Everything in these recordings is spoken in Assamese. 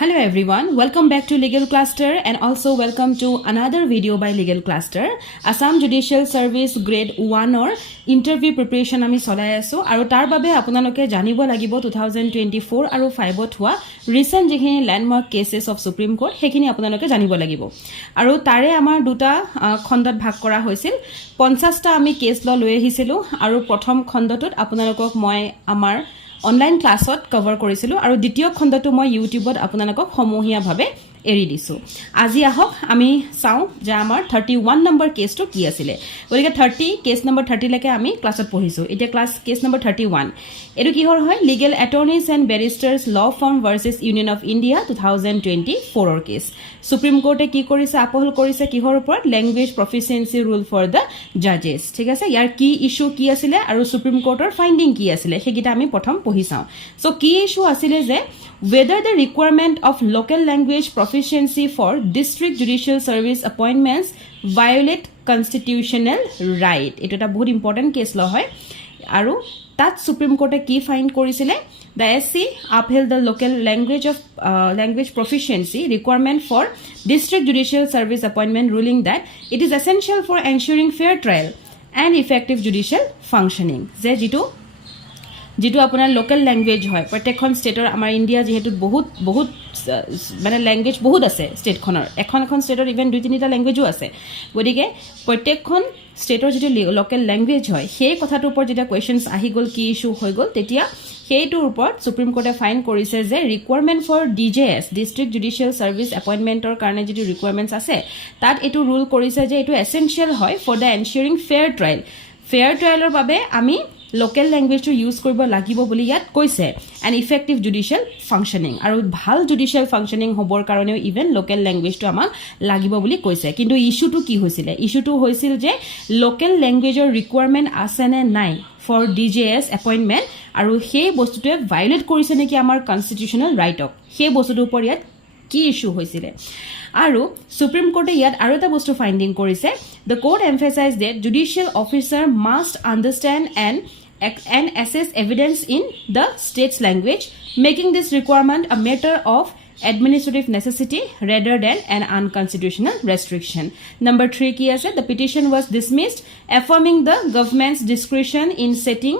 Hello everyone, welcome back to Legal Cluster and also welcome to another video by Legal Cluster. Assam Judicial Service Grade 1 or interview preparation আমি চলাই আছো আৰু তাৰ বাবে আপোনালোকে জানিব লাগিব 2024 আৰু 5ত হোৱা ৰিসেন্ট যেখিনি landmark cases of Supreme Court হেখিনি আপোনালোকে জানিব লাগিব আৰু তাৰে আমাৰ দুটা খণ্ডত ভাগ কৰা হৈছিল 50টা আমি কেস লৈ আহিছিলো আৰু প্ৰথম খণ্ডটোত আপোনালোকক মই আমাৰ অনলাইন ক্লাছত কভাৰ কৰিছিলো আৰু দ্বিতীয় খণ্ডটো মই ইউটিউবত আপোনালোকক সমূহীয়া ভাবে এৰি দিছো আজি আহক আমি চাও যে আমাৰ 31 নম্বৰ কেছটো কি আছিল গতিকে 30 কেছ নম্বৰ 30 লৈকে আমি ক্লাছত পঢ়িছো এতিয়া ক্লাছ কেছ নম্বৰ 31 এটো কিহৰ হয় লিগেল এটৰ্নিজ এণ্ড বেৰিষ্টাৰ্ছ ল farm versus union of India 2024 ৰ কেছ সুপ্ৰিম কোৰ্টে কি কৰিছে আপহল কৰিছে কিহৰ ওপৰত language proficiency rule for the জাজেছ ঠিক আছে ইয়াৰ কি ইস্যু কি আছিল আৰু সুপ্ৰিম কোৰ্টৰ ফাইন্ডিং কি আছিল হেকিটা আমি প্ৰথম পঢ়ি চাও সো কি ইস্যু আছিল যে whether the requirement of local language proficiency for district judicial service appointments violate constitutional right এটা এটা বহুত ইম্পৰ্টেন্ট কেছ ল হয় আৰু তাত সুপ্ৰিম কোৰ্টে কি ফাইন্ড কৰিছিলে the SC upheld the local language proficiency requirement for district judicial service appointment ruling that it is essential for ensuring fair trial and effective judicial functioning যে যেটো আপোনাৰ লোকাল ল্যাঙ্গুৱেজ হয় প্ৰত্যেকখন ষ্টেটৰ আমাৰ ইণ্ডিয়া যেহেতু বহুত মানে ল্যাঙ্গুৱেজ বহুত আছে ষ্টেটখনৰ এখন ষ্টেটৰ ইভেন দুই তিনিটা ল্যাঙ্গুৱেজও আছে গতিকে প্ৰত্যেকখন ষ্টেটৰ যেটো লোকাল ল্যাঙ্গুৱেজ হয় সেই কথাটোৰ ওপৰত যেটা কোৱেশ্চনছ আহি গল কি ইস্যু হৈ গল তেতিয়া সেইটোৰ ওপৰত সুপ্ৰিম কোৰ্টে ফাইন কৰিছে যে requirement for DJS district judicial service এপইন্টমেন্টৰ কাৰণে যেটো ৰিকুৱাৰমেন্টছ আছে তাত এটো ৰুল কৰিছে যে এটো এসেনশিয়াল হয় ফৰ দা এনশিয়ৰিং ফেয়াৰ ট্ৰায়ালৰ বাবে আমি local language to use কৰিব লাগিব বুলি ইয়াত কৈছে and effective judicial functioning আৰু ভাল judicial functioning হবৰ কাৰণে ইভেন local language to আমাক লাগিব বুলি কৈছে কিন্তু ইস্যুটো কি হৈছিল ইস্যুটো হৈছিল যে local languageৰ requirement আছে নে নাই for DJS appointment আৰু সেই বস্তুটোৱে violate কৰিছে নেকি আমাৰ constitutional right of সেই বস্তুটোৰ ওপৰত ইয়াত কি ইস্যু হৈছিল আৰু সুপ্ৰিম কোৰ্টে ইয়াত আৰু এটা বস্তু ফাইন্ডিং কৰিছে the court emphasized that judicial officer must understand and assess evidence in the state's language making this requirement a matter of administrative necessity rather than an unconstitutional restriction number 3 ki ase the petition was dismissed affirming the government's discretion in setting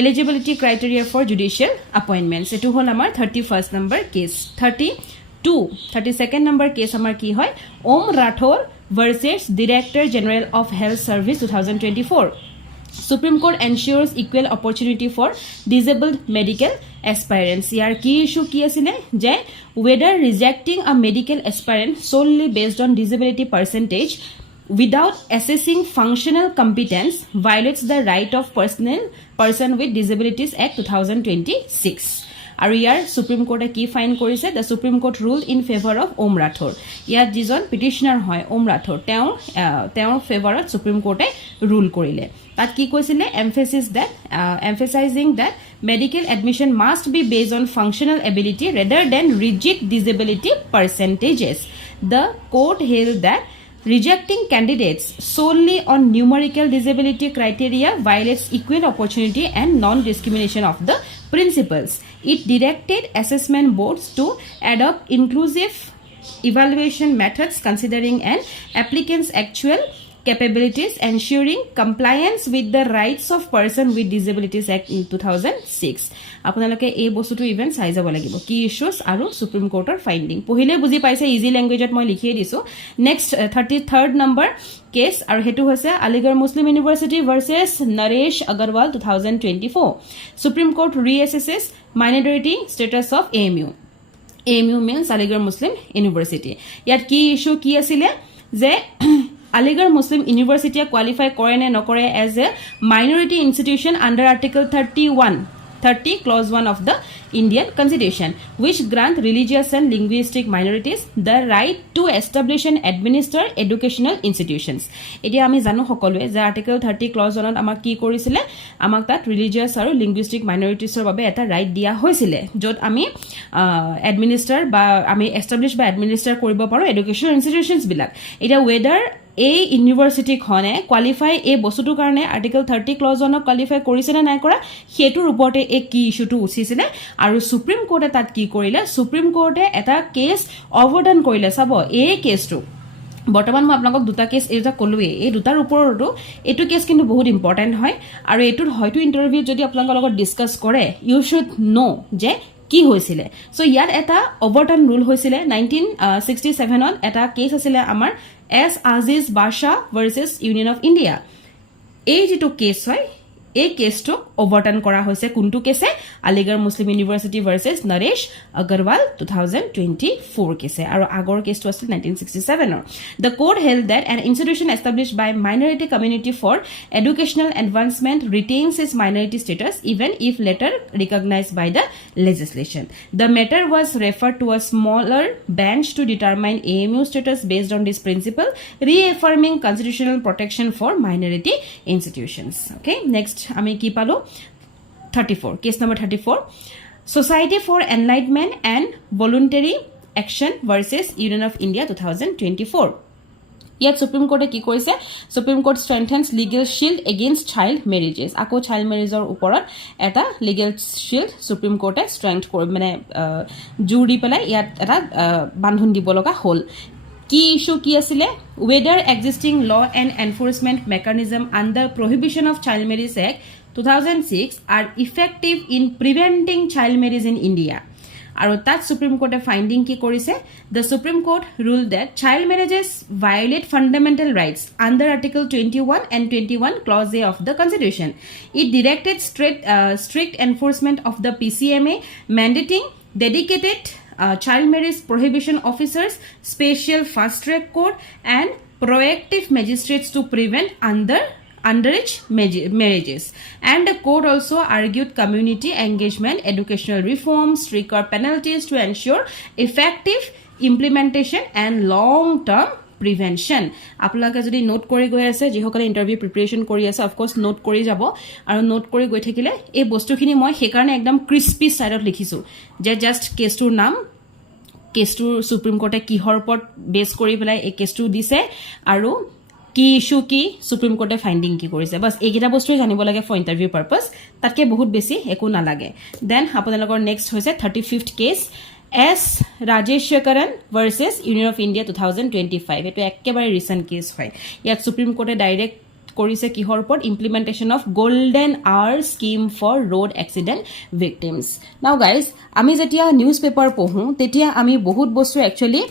eligibility criteria for judicial appointments etu hol amar 31st number case 32nd number case amar ki hoy Om Rathore versus Director General of Health Service 2024 Supreme Court ensures equal opportunity for disabled medical aspirants ইয়াৰ কি ইস্যু কি আছিল যে whether rejecting a medical aspirant solely based on disability percentage without assessing functional competence violates the right of person with disabilities act 2026 আৰু ইয়াৰ সুপ্ৰিম কোৰ্টে কি ফাইন কৰিছে the supreme court ruled in favor of Om Rathore ইয়াত যিজন পিটিশনাৰ হয় Om Rathore তেওঁৰ ফেভাৰত সুপ্ৰিম কোৰ্টে ৰুল কৰিলে তাত কি কৈছিলে emphasizing that medical admission must be based on functional ability rather than rigid disability percentages the court held that rejecting candidates solely on numerical disability criteria violates equal opportunity and non-discrimination of the principles. It directed assessment boards to adopt inclusive evaluation methods considering an applicant's actual capabilities, ensuring compliance with the rights of person with disabilities act in 2006 আপোনালোকে এই বস্তুটো ইভেন চাই যাব লাগিব কি ইস্যুস আৰু সুপ্ৰিম কোৰ্টৰ ফাইন্ডিং পहिले বুজি পাইছে ইজি ল্যাঙ্গুৱেজত মই লিখিয়ে দিছো নেক্সট 33rd নম্বৰ কেছ আৰু হেতু হৈছে Aligarh Muslim University versus Naresh Agarwal 2024 Supreme Court reassesses minority status of AMU means Aligarh Muslim University ইয়াত কি ইস্যু কি আছিল যে Aligarh Muslim University qualify kore ne nokore as a minority institution under Article 30 Clause 1 of the Indian Constitution, which grant religious and linguistic minorities the right to establish and administer educational institutions. Edia ami janu hokolwe je Article 30 Clause 1 ot amak ki korisile amak tat religious aru linguistic minorities or babe eta right dia hoisile jot ami administer ba ami establish ba administer koribo paro educational institutions bilak. Eta whether এই ইউনিভাৰ্চিটিখনে কোৱালিফাই এই বস্তুটোৰ কাৰণে আৰ্টিকল 30 ক্লজ 1ক কোৱালিফাই কৰিছে নে নাই কৰা হেতুৰ ওপৰতে এই কি ইস্যুটো উঠিছিলে আৰু সুপ্ৰিম কোৰ্টে তাত কি কৰিলে সুপ্ৰিম কোৰ্টে এটা কেছ অভাৰটাৰ্ন কৰিলে চাব এই কেছটো বৰ্তমান মই আপোনালোকক দুটা কেছ এটা ক'লোৱে এই দুটাৰ ওপৰতো এইটো কেছ কিন্তু বহুত ইম্পৰ্টেণ্ট হয় আৰু এইটোৰ হয়তো ইণ্টাৰভিউ যদি আপোনালোকৰ লগত ডিছকাছ কৰে ইউ শুড ন' যে কি হৈছিলে সো ইয়াত এটা অভাৰটাৰ্ন ৰুল হৈছিলে 1967ত এটা কেছ আছিলে আমাৰ এছ আজিজ বাদশাহ ভাৰ্চেছ ইউনিয়ন অফ ইণ্ডিয়া এই যেটো কেছ হয় এই কেছটোক অভাৰটাৰ্ন কৰা হৈছে কোনটো কেছে আলিগড় মুছলিম ইউনিভাৰ্চিটি ভাৰ্চেছ নৰেশ আগৰৱাল 2024 কেছে আৰু আগৰ কেছটো আছিল 1967ৰ The court held that an institution established by minority community for educational advancement retains its minority status even if later recognized by the legislation. The matter was referred to a smaller bench to determine AMU status based on this principle, reaffirming constitutional protection for minority institutions. Okay, next আমি কি পালো 34 case number 34 Society for Enlightenment and Voluntary Action versus Union of India 2024 ইয়াত সুপ্ৰিম কোৰ্টে কি কৰিছে supreme court strengthens legal shield against child marriages আকৌ child marriageৰ ওপৰত এটা legal shield সুপ্ৰিম কোৰ্টে strength কৰি মানে জোৰ দি পেলাই ইয়াত এটা বান্ধন দিব লগা হ'ল কি ইস্যু কি আছিলে whether existing law and enforcement mechanism under prohibition of child marriage act 2006 are effective in preventing child marriage in India আৰু তাত সুপ্ৰিম কোৰ্টে ফাইন্ডিং কি কৰিছে the supreme court ruled that child marriages violate fundamental rights under article 21 and 21 clause A of the constitution it directed strict enforcement of the PCMA mandating dedicated child marriage prohibition officers, special fast track court, and proactive magistrates to prevent underage marriages. And the court also argued community engagement, educational reforms, stricter penalties to ensure effective implementation and long-term prevention আপোনালোকে যদি নোট কৰি গৈ আছে যিসকলে ইণ্টাৰভিউ প্ৰিপাৰেশ্যন কৰি আছে অফক'ৰ্ছ নোট কৰি যাব আৰু নোট কৰি গৈ থাকিলে এই বস্তুখিনি মই সেইকাৰণে একদম ক্ৰিস্পি ষ্টাইলত লিখিছোঁ যে জাষ্ট কেছটোৰ নাম কেছটোৰ সুপ্ৰিম কোৰ্টে কিহৰ ওপৰত বেছ কৰি পেলাই এই কেছটো দিছে আৰু কি ইস্যু কি সুপ্ৰিম কোৰ্টে ফাইন্ডিং কি কৰিছে বাছ এইকেইটা বস্তুৱে জানিব লাগে ফৰ ইণ্টাৰভিউ পাৰ্পাছ তাতকৈ বহুত বেছি একো নালাগে দেন আপোনালোকৰ নেক্সট হৈছে 35th case S. Rajeshekaran versus Union of India 2025 এটো একেবাৰে ৰিসেন্ট কেছ হয় ইয়াত সুপ্ৰিম কোৰ্টে ডাইৰেক্ট কৰিছে কিহৰ ওপৰত implementation of golden hour scheme for road accident victims now guys আমি যেতিয়া নিউজ পেপাৰ পঢ়ো তেতিয়া আমি বহুত বস্তু একচুয়ালি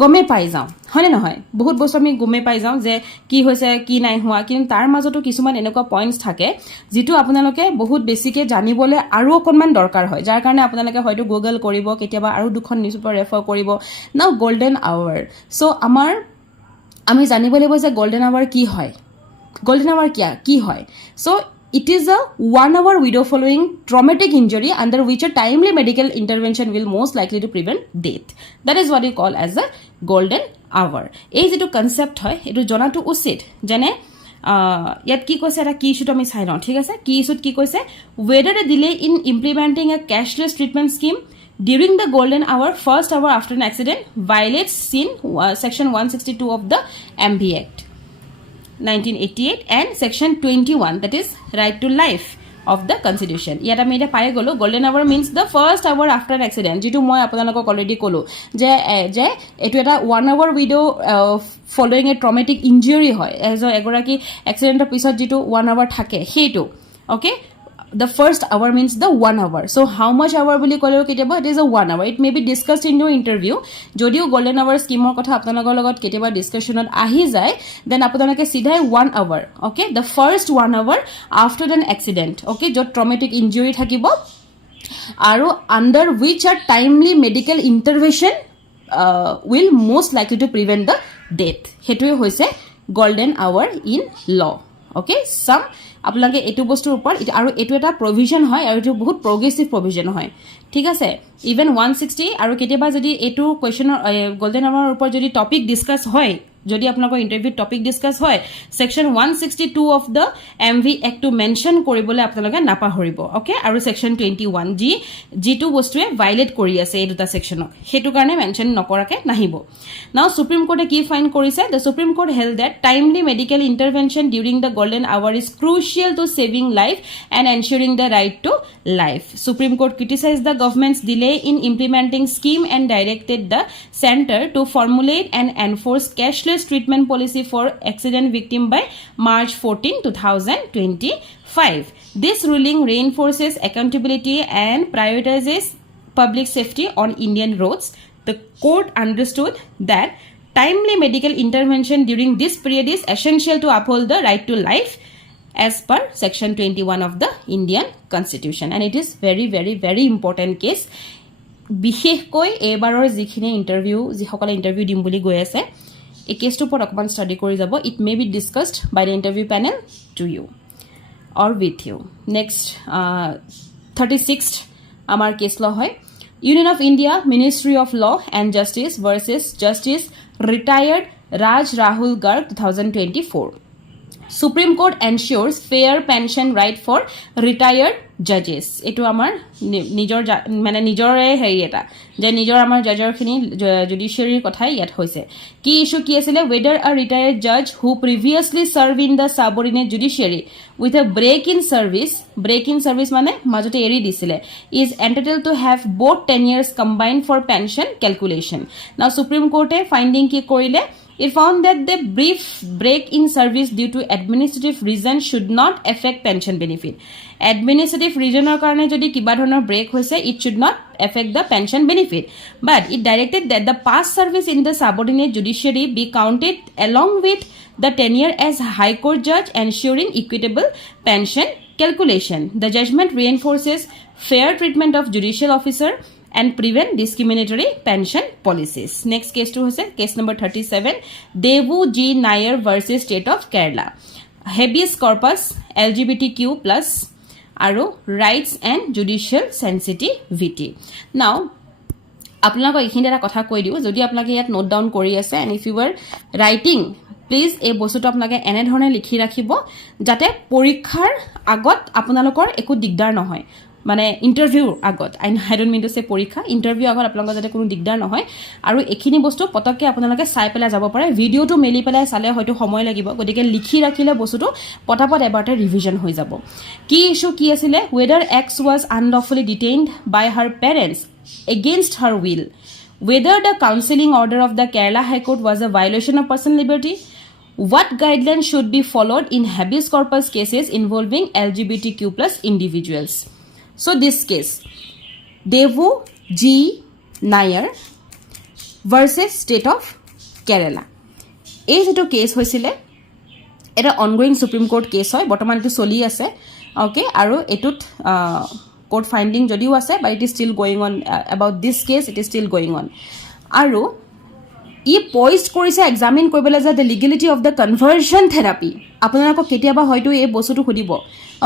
গমে পাই যাওঁ হয়নে নহয় বহুত বস্তু আমি গমে পাই যাওঁ যে কি হৈছে কি নাই হোৱা কিন্তু তাৰ মাজতো কিছুমান এনেকুৱা পইণ্টছ থাকে যেটো আপোনালোকে বহুত বেছিকে জানিবলৈ আৰু অকণমান দৰকাৰ হয় যাৰ কাৰণে আপোনালোকে হয়তো গুগল কৰিব কেতিয়াবা আৰু দুখন নিউজ পেপাৰ ৰেফাৰ কৰিব নাও গোল্ডেন আৱাৰ সো আমি জানিব লাগিব যে গোল্ডেন আৱাৰ কি হয় গোল্ডেন আৱাৰ কি হয় so it is a 1 hour widow following traumatic injury under which a timely medical intervention will most likely to prevent death. That is what we call as a golden hour. এই যেটো কনসেপ্ট হয় এটো জনাটো উচিত জানে ইয়াত কি কৈছে এটা কি ইস্যুটো আমি চাই লওঁ ঠিক আছে কি ইস্যুত কি কৈছে whether a delay in implementing a cashless treatment scheme during the golden hour first hour after an accident violates section 162 of the MB Act 1988 and section 21 that is right to life of the constitution ইয়াত আমি এটা পাই গলো golden hour means the first hour after an accident যেটো মই আপোনালোকক অলৰেডি ক'লো যে এটো এটা 1 hour widow following a traumatic injury হয় এগৰাকী এক্সিডেন্টৰ পিছত যেটো 1 hour থাকে হেটো okay the first hour means the 1 hour so how much hour বুলি ক'লেও কেতিয়াবা it is a 1 hour it may be discussed in your interview যদিও golden hour স্কিমৰ কথা আপোনালোকৰ লগত কেতিয়াবা ডিসকাশনত আহি যায় then আপোনালোকে সিধাই 1 hour okay the first 1 hour after an accident okay যত traumatic injury থাকিব আৰু under which a timely medical intervention will most likely to prevent the death হেতুৱে হৈছে golden hour in law okay some আপোনালোকে এটো বস্তুৰ ওপৰত আৰু এটো এটা প্ৰভিজন হয় আৰু এটো বহুত প্ৰগ্ৰেছিভ প্ৰভিজন হয় ঠিক আছে ইভেন 160 আৰু কেতিয়াবা যদি এটো কোৱেশ্চনৰ গোল্ডেন আৱাৰৰ ওপৰত যদি টপিক ডিসকাস হয় যদি আপোনালোকৰ ইন্টাৰভিউ টপিক ডিসকাস হয় section 162 of the MV act two mention কৰিবলৈ আপোনালোকে নাপাহৰিব ওকে আৰু সেকশন 21 যেটো বস্তুৱে ভাইলেট কৰি আছে এই দুটা সেকশনক হেতু কাৰণে মেনশন নকৰাকে নাহিব নাও সুপ্ৰিম কোৰ্টে কি ফাইন কৰিছে the Supreme Court held that timely medical intervention during the golden hour is crucial to saving life and ensuring the right to life Supreme Court criticised the government's delay in implementing scheme and directed the center to formulate and enforce cashless treatment policy for accident victim by March 14, 2025. This ruling reinforces accountability and prioritizes public safety on Indian roads. The court understood that timely medical intervention during this period is essential to uphold the right to life as per section 21 of the Indian Constitution, and it is very, very, very important case. বিশেষকৈ এবাৰৰ যিখিনি ইন্টাৰভিউ যিসকলে ইন্টাৰভিউ দিম বুলি গৈ আছে এই কেছটোৰ ওপৰত অকমান ষ্টাডি কৰি যাব it may be discussed by the interview panel to you or with you next 36th আমাৰ কেছ ল হয় union of India ministry of law and justice versus justice retired Raj Rahul Garg 2024 Supreme Court ensures fair pension right for retired judges. এটো আমাৰ নিজৰ মানে নিজৰে হেৰি এটা যে নিজৰ আমাৰ জাজৰখিনি জুডিচিয়াৰীৰ কথাই ইয়াত হৈছে কি ইস্যু কি আছিল whether a retired judge who previously served in the subordinate judiciary with a break in service মানে মাজতে এৰি দিছিলে is entitled to have both 10 years combined for pension calculation. Now Supreme Court finding কি কৰিলে It found that the brief break in service due to administrative reason should not affect pension benefit. Administrative reason or karone jodi kiba dhৰণৰ break hoise it should not affect the pension benefit. But it directed that the past service in the subordinate judiciary be counted along with the tenure as High Court judge, ensuring equitable pension calculation. The judgment reinforces fair treatment of judicial officer and prevent discriminatory pension policies. Next case to hoise case number 37 Devu G Nair versus State of Kerala. Habeas corpus LGBTQ+ aro rights and judicial sensitivity. Now আপোনালোকক এইখিনি এটা কথা কৈ দিও যদি আপোনালোকে ইয়াত নোট ডাউন কৰি আছে and if you were writing please এই বস্তুটো আপোনালোকে এনে ধৰণে লিখি ৰাখিব যাতে পৰীক্ষাৰ আগত আপোনালোকৰ একো দিগদাৰ নহয় মানে ইন্টাৰভিউ আগত আই ডোন্ট মিন টু সে পৰীক্ষা ইন্টাৰভিউ আগত আপোনালোকৰ যাতে কোনো দিগদাৰ নহয় আৰু এখিনি বস্তু পতককে আপোনালোকে চাই পেলাই যাব পাৰে ভিডিওটো মেলি পেলাই চালে হয়তো সময় লাগিব গতিকে লিখি ৰাখিলে বস্তুটো পটাপট এবাৰতে ৰিভিজন হৈ যাব কি ইস্যু কি আছিল whether X was unlawfully detained by her parents against her will whether the counseling order of the Kerala High Court was a violation of personal liberty what guidelines should be followed in habeas corpus cases involving LGBTQ+ individuals. So this case Devu G Nair versus State of Kerala এই যেটো কেস হৈছিলে এটা অনগোইং সুপ্ৰিম কোৰ্ট কেস হয় বৰ্তমান এটো চলি আছে ওকে আৰু এটুত কোৰ্ট ফাইন্ডিং যদিও আছে but it is still going on about this case it is still going on আৰু ই পইষ্ট কৰিছে এক্সামিন কৰিবলৈ যে the legality of the conversion therapy আপোনালোকক কেতিয়াবা হয়তো এই বস্তুটো খুদিব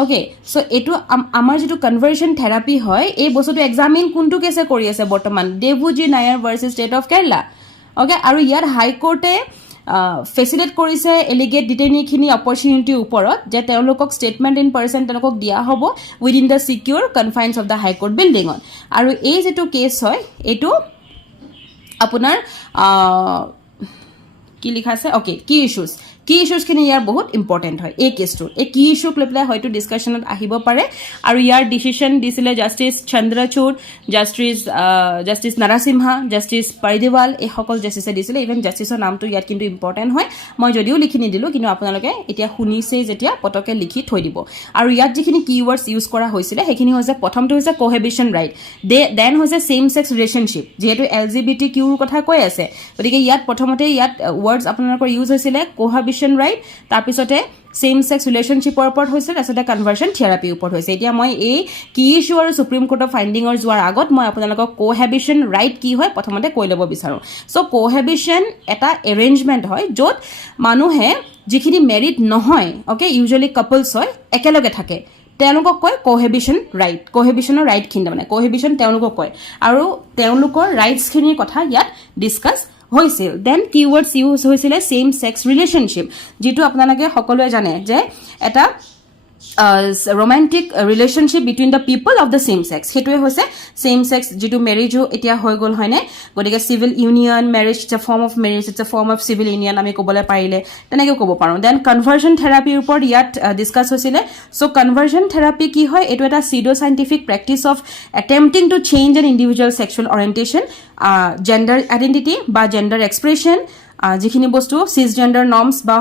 ওকে সো এটো আমাৰ যেটো কনভাৰ্সন থেৰাপি হয় এই বস্তুটো এক্সামিন কোনটো কেছে কৰি আছে বৰ্তমান Devu G Nair versus state of Kerala okay আৰু ইয়াৰ হাই কোৰ্টে ফেসিলিটেট কৰিছে এলিগেট ডিটেইনিখিনি অপৰচুনিটি ওপৰত যে তেওঁলোকক ষ্টেটমেন্ট ইন পাৰসন তেওঁলোকক দিয়া হ'ব within the secure confines of the High Court building on আৰু এই যেটো কেছ হয় এটো আপোনাৰ কি লিখা আছে ওকে কি ইস্যুস খিনি ইয়াৰ বহুত ইম্পৰ্টেন্ট হয় এই কেছটো এই কি ইস্যু ক্লিপলাই হয়তো ডিসকাশনত আহিব পাৰে আৰু ইয়াৰ ডিসিশন দিছিলে justice Chandrachud justice Narasimha justice পৰিদেৱাল এই সকল জাস্টিসে দিছিলে ইভেন জাস্টিসৰ নামটো ইয়াত কিন্তু ইম্পৰ্টেন্ট হয় মই যদিও লিখি নিদিলো কিন্তু আপোনালোকে এতিয়া শুনিছে যেতিয়া পতকে লিখি থৈ দিব আৰু ইয়াত যিখিনি কিৱৰ্ডছ ইউজ কৰা হৈছিলে সেইখিনি হৈছে প্ৰথমটো হৈছে কোহেবিশন ৰাইট দেন হৈছে সেম সেক্স ৰিলেশনশিপ যেহেতু LGBTQ ৰ কথা কৈ আছে গতিকে ইয়াত প্ৰথমতে ইয়াত ওয়াৰ্ডছ আপোনালোকৰ ইউজ হৈছিলে কোহেবিশন right তাৰপিছতে same sex relationship ওপৰত হৈছিল আসলে কনভাৰ্সন থেৰাপি ওপৰত হৈছে এতিয়া মই এই কি ইস্যু আৰু সুপ্ৰিম কোৰ্টৰ ফাইন্ডিংৰ যোৱাৰ আগত মই আপোনালোকক কোহেবিশন ৰাইট কি হয় প্ৰথমতে কৈ ল'ব বিচাৰো সো কোহেবিশন এটা এৰেঞ্জমেন্ট হয় যত মানুহে যিখিনি মেৰিড নহয় ওকে ইউজুয়ালি কাপলছ হয় একেলগে থাকে তেওঁলোকক কয় কোহেবিশনৰ ৰাইট খিনি মানে কোহেবিশন তেওঁলোকক কয় আৰু তেওঁলোকৰ ৰাইটছ খিনিৰ কথা ইয়াত ডিসকাস হৈছিল দেন কিৱৰ্ডছ ইউজ হৈছিলে ছেম ছেক্স ৰিলেশ্যনশ্বিপ যিটো আপোনালোকে সকলোৱে জানে যে এটা romantic relationship between the people of the same sex হেতুৱে হৈছে same sex যেটো মেৰিজো এতিয়া হৈ গল হয়নে গতিকে civil union marriage is a form of marriage it's a form of civil union আমি ক'বলে পাৰিলে তেনেকৈ ক'ব পাৰো then conversion therapy ওপৰত ইয়াত ডিসকাস হৈছিলে so conversion therapy কি হয় এটো এটা pseudo scientific practice of attempting to change an individual sexual orientation gender identity বা gender expression যিখিনি বস্তু সিসজেন্ডার নর্মস বা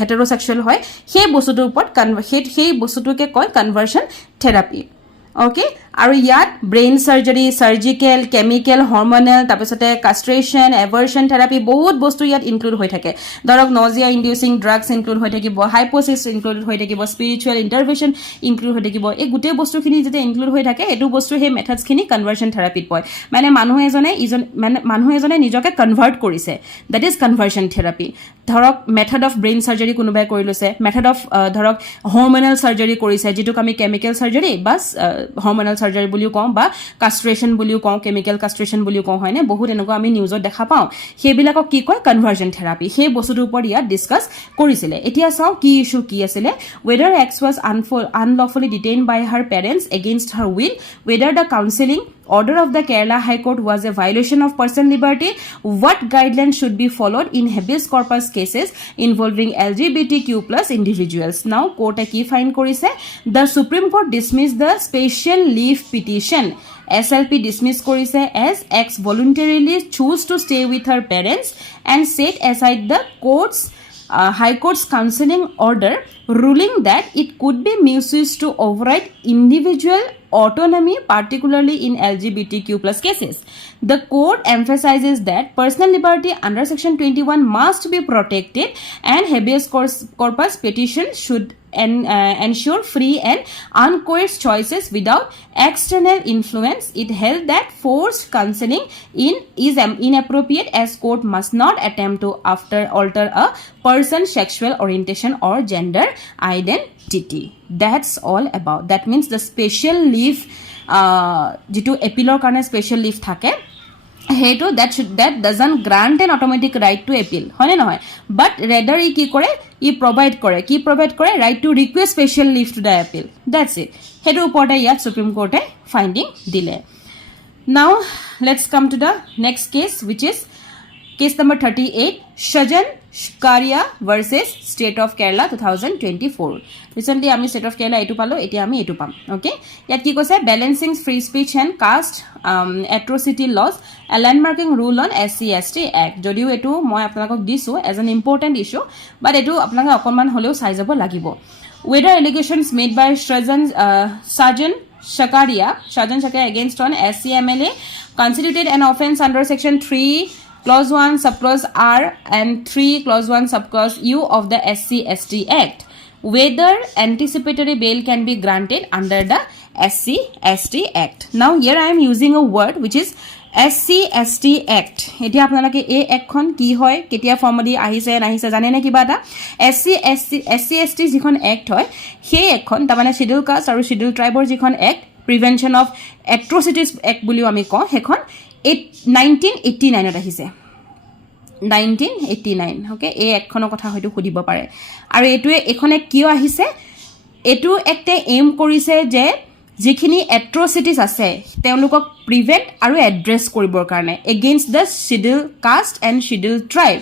হেটেরোসেক্সুয়াল হয় সেই বস্তুটোৰ ওপৰত সেই বস্তুটোকে কয় কনভাৰ্সন থেৰাপি ওকে আৰু ইয়াত ব্ৰেইন সাৰ্জাৰী সাৰ্জিক্যাল কেমিক্যাল হৰমোনাল তাৰপিছতে কাষ্ট্ৰেশন এভাৰ্সন থেৰাপি বহুত বস্তু ইয়াত ইনক্লুড হৈ থাকে ধৰক নজিয়া ইনডিউসিং ড্ৰাগছ ইনক্লুড হৈ থাকিব হাইপোসিস ইনক্লুড হৈ থাকিব স্পিৰিচুৱেল ইন্টাৰভেনশন ইনক্লুড হৈ থাকিব এই গোটেই বস্তুখিনি যেতিয়া ইনক্লুড হৈ থাকে এটো বস্তু হে মেথডছখিনি কনভাৰ্সন থেৰাপিত পয় মানে মানুহ এজনে নিজকে কনভাৰ্ট কৰিছে দ্যাট ইজ কনভাৰ্সন থেৰাপি ধৰক মেথড অফ ব্ৰেইন সাৰ্জাৰী কোনোবাই কৰি লৈছে মেথড অফ ধৰক হৰমোনাল সাৰ্জাৰী কৰিছে যেটো আমি কেমিক্যাল সাৰ্জাৰী বাস হৰমোনাল সাৰ্জাৰী বুলিও কওঁ বা কাষ্ট্ৰেশন বুলিও কওঁ কেমিক্যাল কাষ্ট্ৰেশন বুলিও কওঁ হয়নে বহুত এনেকুৱা আমি নিউজত দেখা পাওঁ সেইবিলাকক কি কয় কনভাৰ্সন থেৰাপি সেই বস্তুটোৰ ওপৰত ইয়াত ডিসকাস কৰিছিলে এতিয়া চাও কি ইস্যু কি আছিলে whether X was unlawfully detained by her parents against her will whether the counseling order of the Kerala High Court was a violation of personal liberty what guidelines should be followed in habeas corpus cases involving LGBTQ+ individuals now court ki find korise the Supreme Court dismissed the special leave petition SLP dismissed korise as X voluntarily chose to stay with her parents and set aside the High Court's counseling order ruling that it could be misused to override individual autonomy particularly in LGBTQ+ cases the court emphasizes that personal liberty under section 21 must be protected and habeas corpus petition should ensure free and uncoerced choices without external influence it held that forced counseling is inappropriate as court must not attempt to alter a person's sexual orientation or gender identity that's all about that means the special leave যেটো এপিলৰ কাৰণে স্পেশাল লিভ থাকে হেটো that doesn't grant an automatic right to appeal হয়নে নহয় but rather ই কি কৰে ই provide কৰে right to request special leave to the appeal that's it হেটো ওপৰতে ইয়াত সুপ্ৰিম কোৰ্টে ফাইন্ডিং দিলে now let's come to the next case which is case number 38 Shajan Shkaria versus State of Kerala 2024 recently আমি State of Kerala এটো পালো এতিয়া আমি এটো পাম okay ইয়াত কি কৈছে balancing free speech and caste atrocity laws a landmarking rule on SC/ST act যদিও এটো মই আপোনালোকক দিছো as an important issue but এটো আপোনালোকে অকমান হলেও চাই যাব লাগিব whether allegations made by Shajan Shkaria against on SCMLA constituted an offense under section 3 Clause 1 subclause R and 3 clause 1 subclause U of the SC/ST Act whether anticipatory bail can be granted under the SC/ST Act now here I am using a word which is SC/ST Act এতিয়া আপোনালোকে এই একখন কি হয় কেতিয়া ফৰ্মালি আহিছে নাহিছে জানে নে কিবাটা SC/ST যিখন এক্ট হয় সেই একখন তাৰমানে শিডিউল কাষ্ট আৰু শিডিউল ট্ৰাইবৰ যিখন এক্ট প্ৰিভেনশন অফ এট্ৰচিটিজ এক্ট বুলিও আমি কওঁ সেইখন 1989 আহিছে 1989 ওকে এই একখনৰ কথা হয়তো খুদিব পাৰে আৰু এটোৱে এখনে কিয় আহিছে এটো একটা এম কৰিছে যে যিখিনি এট্ৰচিটিজ আছে তেওঁলোকক প্ৰিভেন্ট আৰু এড্ৰেছ কৰিবৰ কাৰণে against the schedule caste and schedule tribe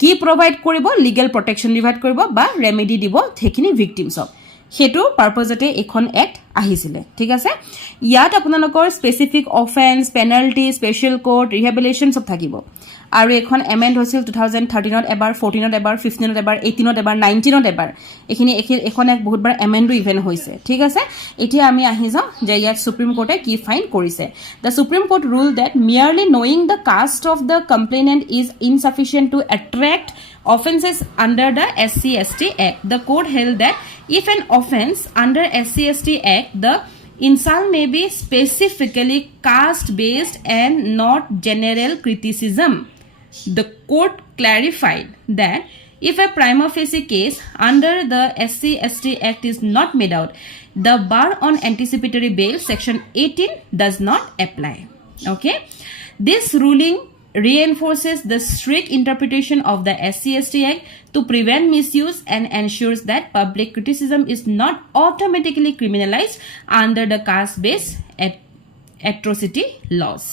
কি প্ৰভাইড কৰিব লিগেল প্ৰটেকশ্যন ডিভাইড কৰিব বা ৰেমেডি দিব সেইখিনি ভিকটিমছক হেতু পাৰপজতে এখন এক্ট আহিছিলে ঠিক আছে ইয়াত আপোনালোকৰ specific offence penalty special court rehabilitation সব থাকিব আৰু এখন এমেন্ড হৈছিল 2013 ত এবাৰ 14 ত এবাৰ 15 ত এবাৰ 18 ত এবাৰ 19 ত এবাৰ এখিনি এখন এক বহুতবাৰ এমেন্ডো ইভেন্ট হৈছে ঠিক আছে এতিয়া আমি আহি যাও যে ইয়াত সুপ্ৰিম কোৰ্টে কি ফাইন কৰিছে the supreme court ruled that merely knowing the caste of the complainant is insufficient to attract offenses under the SC/ST Act the court held that if an offense under SC/ST Act the insult may be specifically caste based and not general criticism the court clarified that if a prima facie case under the SC/ST Act is not made out the bar on anticipatory bail section 18 does not apply okay this ruling reinforces the strict interpretation of the SC/ST Act to prevent misuse and ensures that public criticism is not automatically criminalized under the caste-based atrocity laws.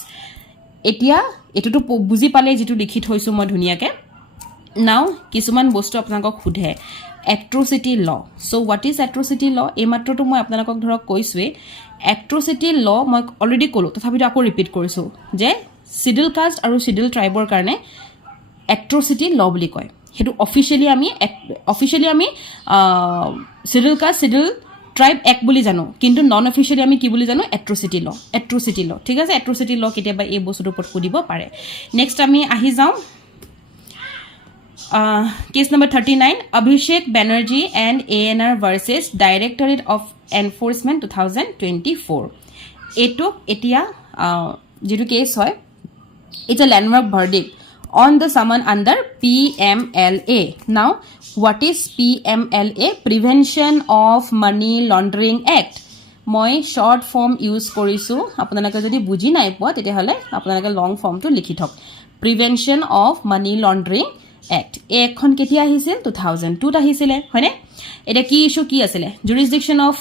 এতিয়া এটোটো বুজি পালে যেটো লিখি থৈছো মই ধুনিয়াকে নাও কিছুমান বস্তু আপোনাক খুধে atrocity law. So what is atrocity law? এই মাত্ৰটো মই আপোনাক ধৰক কৈছোৱে atrocity law মই অলৰেডি কলো তথাপিতো আকৌ ৰিপিট কৰিছো যে শিডিউল কাষ্ট আৰু শিডিউল ট্ৰাইবৰ কাৰণে atrocity law বুলি কয় হেতু অফিশিয়ালি আমি শিডিউল কাষ্ট শিডিউল ট্রাইব এক বুলি জানো কিন্তু নন অফিশিয়ালি আমি কি বুলি জানো atrocity law ঠিক আছে atrocity law কেতিয়াবা এই বস্তুৰ ওপৰত খুদিব পাৰে নেক্সট আমি আহি যাও case number 39 Abhishek Banerjee and ANR versus Directorate of Enforcement 2024 eto etia jetu case hoy it's a landmark verdict on the summon under PMLA. Now what is PMLA? Prevention of Money Laundering Act. মই short form use কৰিছো আপোনালোকে যদি বুজি নাই পোৱা তেতিয়া হলে আপোনালোকে long form টো লিখি থক Prevention of Money Laundering Act. এখন কেতিয়া আহিছিল 2002 ত আহিছিল হয়নে এটা কি ইস্যু কি আছিল jurisdiction of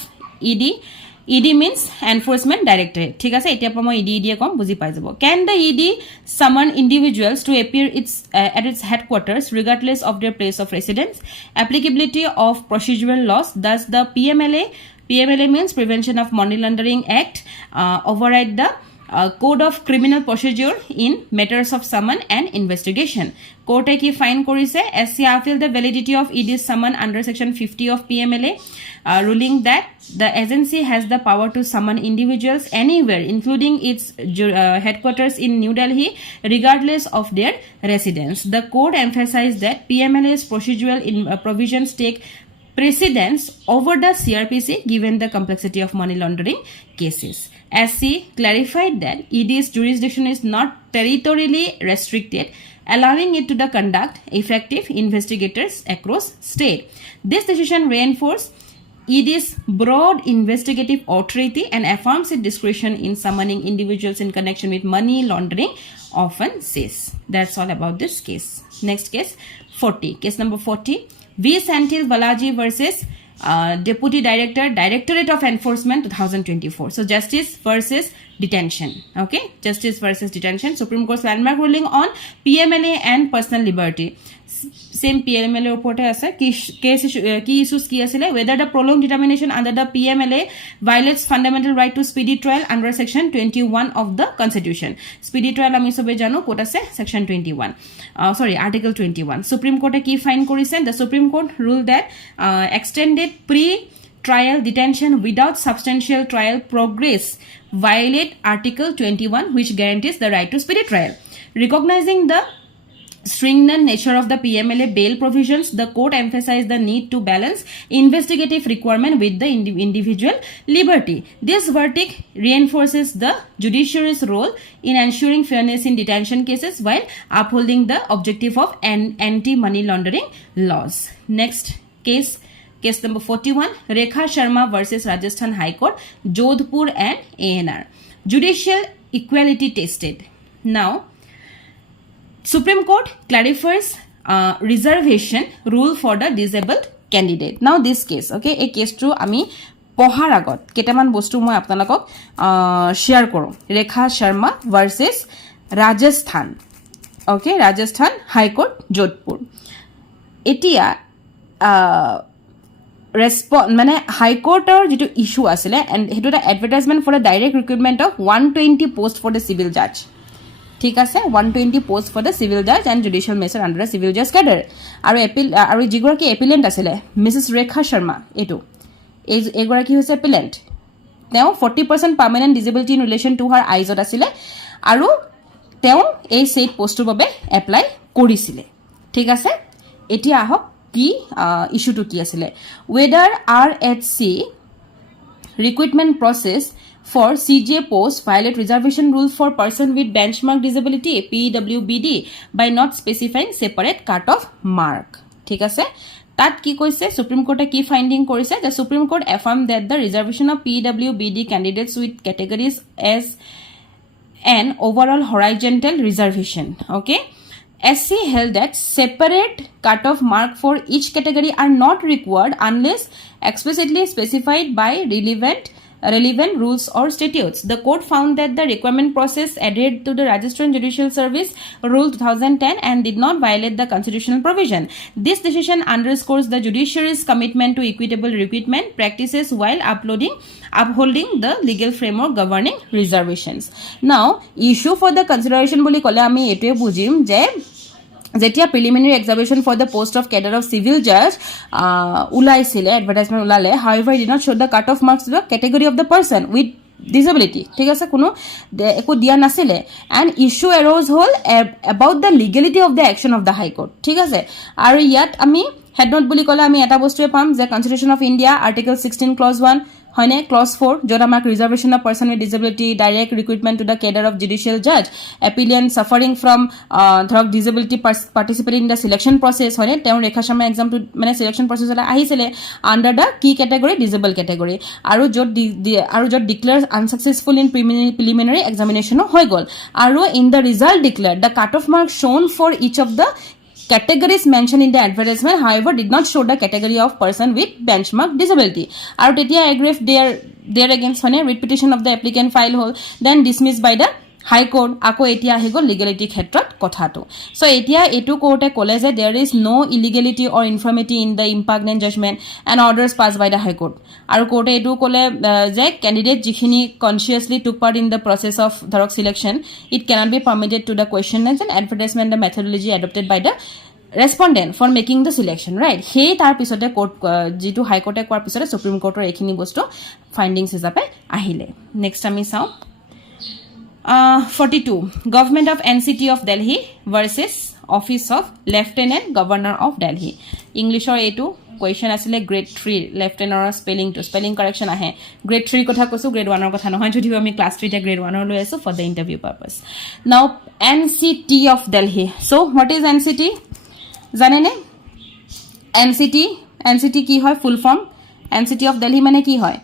ED means enforcement directorate ঠিক আছে এতিয়া মই ED দিয়ে কম বুজি পাই যাব can the ED summon individuals to appear at its headquarters regardless of their place of residence applicability of procedural laws thus the PMLA means Prevention of Money Laundering Act override the Code of Criminal Procedure in matters of summon and investigation. Court ki fine korise SC appeal the validity of ED's summon under section 50 of PMLA, ruling that the agency has the power to summon individuals anywhere, including its headquarters in New Delhi, regardless of their residence. The court emphasized that PMLA's procedural provisions take precedence over the CRPC given the complexity of money laundering cases. SC clarified that ED's jurisdiction is not territorially restricted, allowing it to conduct effective investigators across state. This decision reinforced ED's broad investigative authority and affirms its discretion in summoning individuals in connection with money laundering offenses. That's all about this case. Next case, 40. Case number 40. V. Senthil Balaji versus Deputy Director, Directorate of Enforcement 2024. So justice versus detention. Okay, justice versus detention. Supreme Court's landmark ruling on PMLA and personal liberty. Same PMLA report ase case key issues ki asile whether the prolonged determination under the PMLA violates fundamental right to speedy trial under section 21 of the constitution. Speedy trial ami sobe jano kot ase section 21 article 21. Supreme Court ki fine korise the Supreme Court ruled that extended pre-trial detention without substantial trial progress violate article 21 which guarantees the right to speedy trial. Recognizing the stringent nature of the PMLA bail provisions, the court emphasized the need to balance investigative requirement with the individual liberty. This verdict reinforces the judiciary's role in ensuring fairness in detention cases while upholding the objective of anti-money laundering laws. Next case number 41, Rekha Sharma versus Rajasthan High Court, Jodhpur and ANR. Judicial equality tested. Now, Supreme Court clarifies reservation rule for the disabled candidate. Now this case, okay, a case to ami pohar agot ketaman bostu moi apnalok share korom. Rekha Sharma versus Rajasthan. Okay, Rajasthan High Court, Jodhpur. Etia মানে হাই কোৰ্টৰ যেটো ইস্যু আছিলে এন্ড হেটো এটা advertisement for the direct recruitment of 120 post for the civil জাজ ঠিক আছে 120 পোষ্ট ফৰ দ্য সিভিল জাজ and judicial মেছৰ under the civil জাজ ক্যাডাৰ আৰু এপিল আৰু যিগৰাকী এপিলেণ্ট আছিলে মিছেছ ৰেখা শৰ্মা এগৰাকী হৈছে এপিলেণ্ট তেওঁ 40% permanent disability in relation to her আইজত আছিলে আৰু তেওঁ এই সেট পোষ্টৰ বাবে এপ্লাই কৰিছিলে ঠিক আছে এতিয়া আহক কি ইস্যুটো কি আছিলে whether RHC recruitment process for CJ post violate reservation rules for person with benchmark disability PWBD by not specifying separate cut-off mark ঠিক আছে তাত কি কৈছে সুপ্ৰিম কোৰ্টে কি ফাইন্ডিং কৰিছে the Supreme Court affirmed that the reservation of PWBD candidates with categories an overall horizontal reservation. Okay. SC held that separate cutoff mark for each category are not required unless explicitly specified by relevant rules or statutes. The court found that the requirement process adhered to the Register and Judicial Service Rule 2010 and did not violate the constitutional provision. This decision underscores the judiciary's commitment to equitable recruitment practices while upholding the legal framework governing reservations. Now, issue for the consideration বুলি ক'লে আমি এটোৱে বুজিম যে যেতিয়া preliminary examination for the post of cadre of civil জাজ ওলাইছিলে এডভাৰটাইজমেণ্ট ওলালে however it did not show' the cut off marks to the category of the person with disability ঠিক আছে কোনো একো দিয়া নাছিলে এণ্ড ইছ্যু এৰ'জ হ'ল about the legality of the action of the High Court ঠিক আছে আৰু ইয়াত আমি হেড নোট বুলি ক'লে আমি এটা বস্তুৱে পাম যে Constitution of India article 16 clause 1 হয়নে ক্লজ 4 য'ত আমাক reservation of person with disability direct recruitment to the cadre of judicial জাজ এপিলিয়েণ্ট ছাফাৰিং ফ্ৰম ধৰক disability participating in the selection process হয়নে তেওঁৰ ৰেখা শৰ্মা এক্সামটো মানে চিলেকশ্যন প্ৰচেছলৈ আহিছিলে আণ্ডাৰ দ্য কি কেটেগৰী ডিসেবল কেটেগৰী আৰু য'ত ডিক্লেয়াৰ আনচাকচেছফুল ইন প্ৰিলিমিনাৰী এক্সামিনেশ্যনো হৈ গ'ল আৰু in the result declare the cut off mark shown for each of the categories mentioned in the advertisement however did not show the category of person with benchmark disability আৰু তেতিয়া aggrieved their against hone writ petition of the applicant file hol then dismissed by the high court আকৌ এতিয়া আহি গ'ল লিগেলিটি ক্ষেত্ৰত কথাটো সো এতিয়া এটো কোৰ্টে ক'লে যে there is no illegality or infirmity in the impugnant judgment and orders passed by the high court আৰু কোৰ্টে এটো ক'লে যে candidate যিখিনি consciously took part in the process of ধৰক selection it cannot be permitted to the questionnaires and advertisement the methodology adopted by the respondent for making the selection right সেই তাৰ পিছতে কোৰ্ট যেটো হাই কোৰ্টে কোৱাৰ পিছতে সুপ্ৰিম কোৰ্টৰ এইখিনি বস্তু ফাইন্ডিংছ হিচাপে আহিলে নেক্সট আমি চাওঁ 42 Government of NCT of Delhi versus Office of Lieutenant Governor of Delhi English or A2 question asile grade 3 lieutenant or spelling correction ahe grade 3 kotha kosu grade 1 or kotha nohoy jodi ami class 3 ta grade 1 or loi aso for the interview purpose now NCT of Delhi so what is NCT janene NCT ki hoy full form NCT of Delhi mane ki hoy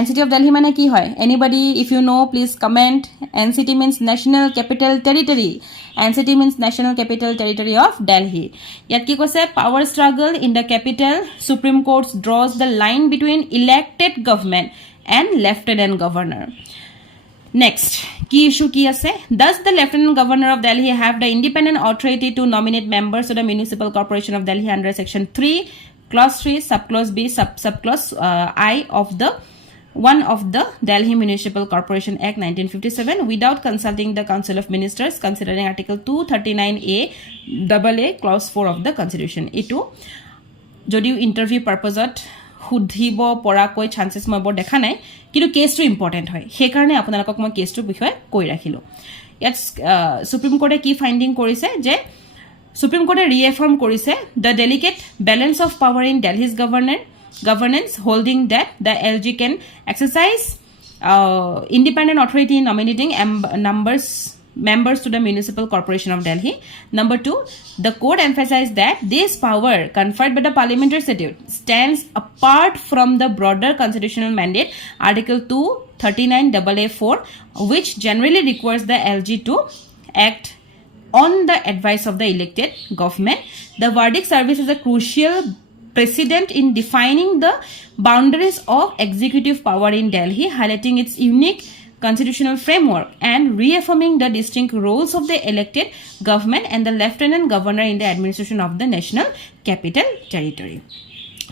NCT of Delhi mane ki hoy anybody if you know please comment NCT means National Capital Territory NCT means National Capital Territory of Delhi yat ki koise power struggle in the capital Supreme Court draws the line between elected government and lieutenant governor next key issue ki ase does the lieutenant governor of Delhi have the independent authority to nominate members of the municipal corporation of Delhi under section 3 clause 3 subclause B subclause I of the one of the Delhi Municipal Corporation Act 1957 without consulting the Council of Ministers considering article 239A AA clause 4 of the constitution etu jodiu interview purpose ot hudhibo porakoi chances moi bor dekha nai kintu case to important hoy he karone apunalok moi case to bishoy koi rakhilo yet Supreme Court ki finding korise je Supreme Court reaffirm korise the delicate balance of power in Delhi's governance holding that the LG can exercise independent authority in nominating members to the municipal corporation of Delhi. Number 2, the court emphasized that this power conferred by the parliamentary statute stands apart from the broader constitutional mandate article 239AA4 which generally requires the LG to act on the advice of the elected government. The verdict serves as a crucial precedent in defining the boundaries of executive power in Delhi, highlighting its unique constitutional framework and reaffirming the distinct roles of the elected government and the lieutenant governor in the administration of the national capital territory.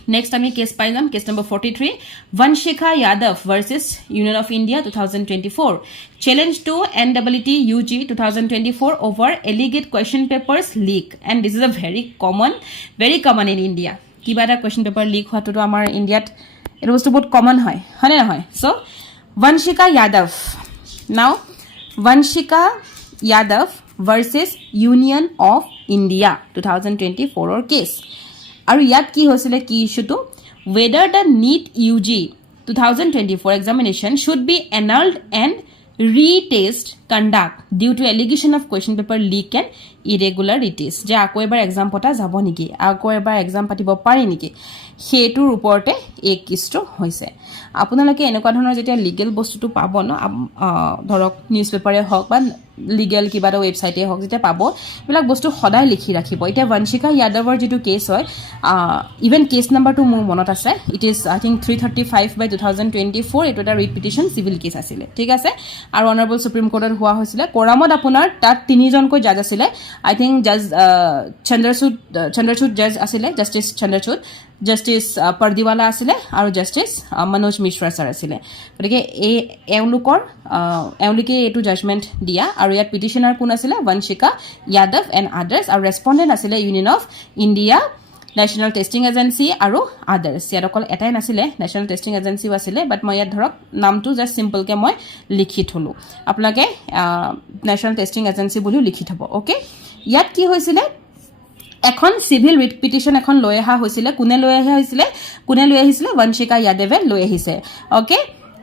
Next ami case paigam case number 43 Vanshika Yadav versus Union of India 2024 challenge to NEET UG 2024 over alleged question papers leak and this is a very common in India kiba eta question paper leak hoato to amar India it was to বহুত common hoy hone na hoy so Vanshika Yadav now Vanshika Yadav versus Union of India 2024 or case aru yat ki hosile ki issue to whether the NEET UG 2024 examination should be annulled and retest conduct due to allegation of question paper leak and irregularities যে আকৌ এবাৰ এক্সাম পতা যাব নেকি আকৌ এবাৰ এক্সাম পাতিব পাৰি নেকি হেতুৰ ওপৰতে এই কেছটো হৈছে আপোনালোকে এনেকুৱা ধৰণৰ যেতিয়া লিগেল বস্তুটো পাব ন ধৰক নিউজ পেপাৰে হওক বা লিগেল কিবা এটা ৱেবছাইটে হওক যেতিয়া পাব এইবিলাক বস্তু সদায় লিখি ৰাখিব এতিয়া বংশিকা যাদৱৰ যেটো কেছ হয় ইভেন কেছ নাম্বাৰটো মোৰ মনত আছে ইট ইজ আই থিংক 335/2024 এটো এটা ৰিট পিটিশন সিভিল কেছ আছিল ঠিক আছে আৰু অনাৰেবল সুপ্ৰিম কোৰ্টত হোৱা হৈছিল কোৰামত আপোনাৰ তাত তিনিজনকৈ জাজ আছিল আই থিংক জাজ চন্দ্ৰচূড জাজ আছিল জাষ্টিস চন্দ্ৰচূড জাষ্টিস পৰদিৱালা আছিল আৰু জাষ্টিস মনোজ মিশ্ৰা ছাৰ আছিল গতিকে এওঁলোকে এইটো জাজমেণ্ট দিয়া আৰু ইয়াত পিটিশনাৰ কোন আছিল বংশিকা যাদৱ এণ্ড আদাৰ্ছ আৰু ৰেছপণ্ডেণ্ট আছিল union of India national testing agency আৰু আদাৰ্ছ ইয়াত অকল এটাই নাছিলে নেশ্যনেল টেষ্টিং এজেঞ্চিও আছিলে বাট মই ইয়াত ধৰক নামটো জাষ্ট চিম্পলকৈ মই লিখি থলোঁ আপোনালোকে নেশ্যনেল টেষ্টিং এজেঞ্চি বুলিও লিখি থ'ব অ'কে ইয়াত কি হৈছিলে এখন সিভিল ৰিট পিটিশন এখন লৈ অহা হৈছিল কোনে লৈ আহিছিলে বংশিকা যাদৱে লৈ আহিছে অ'কে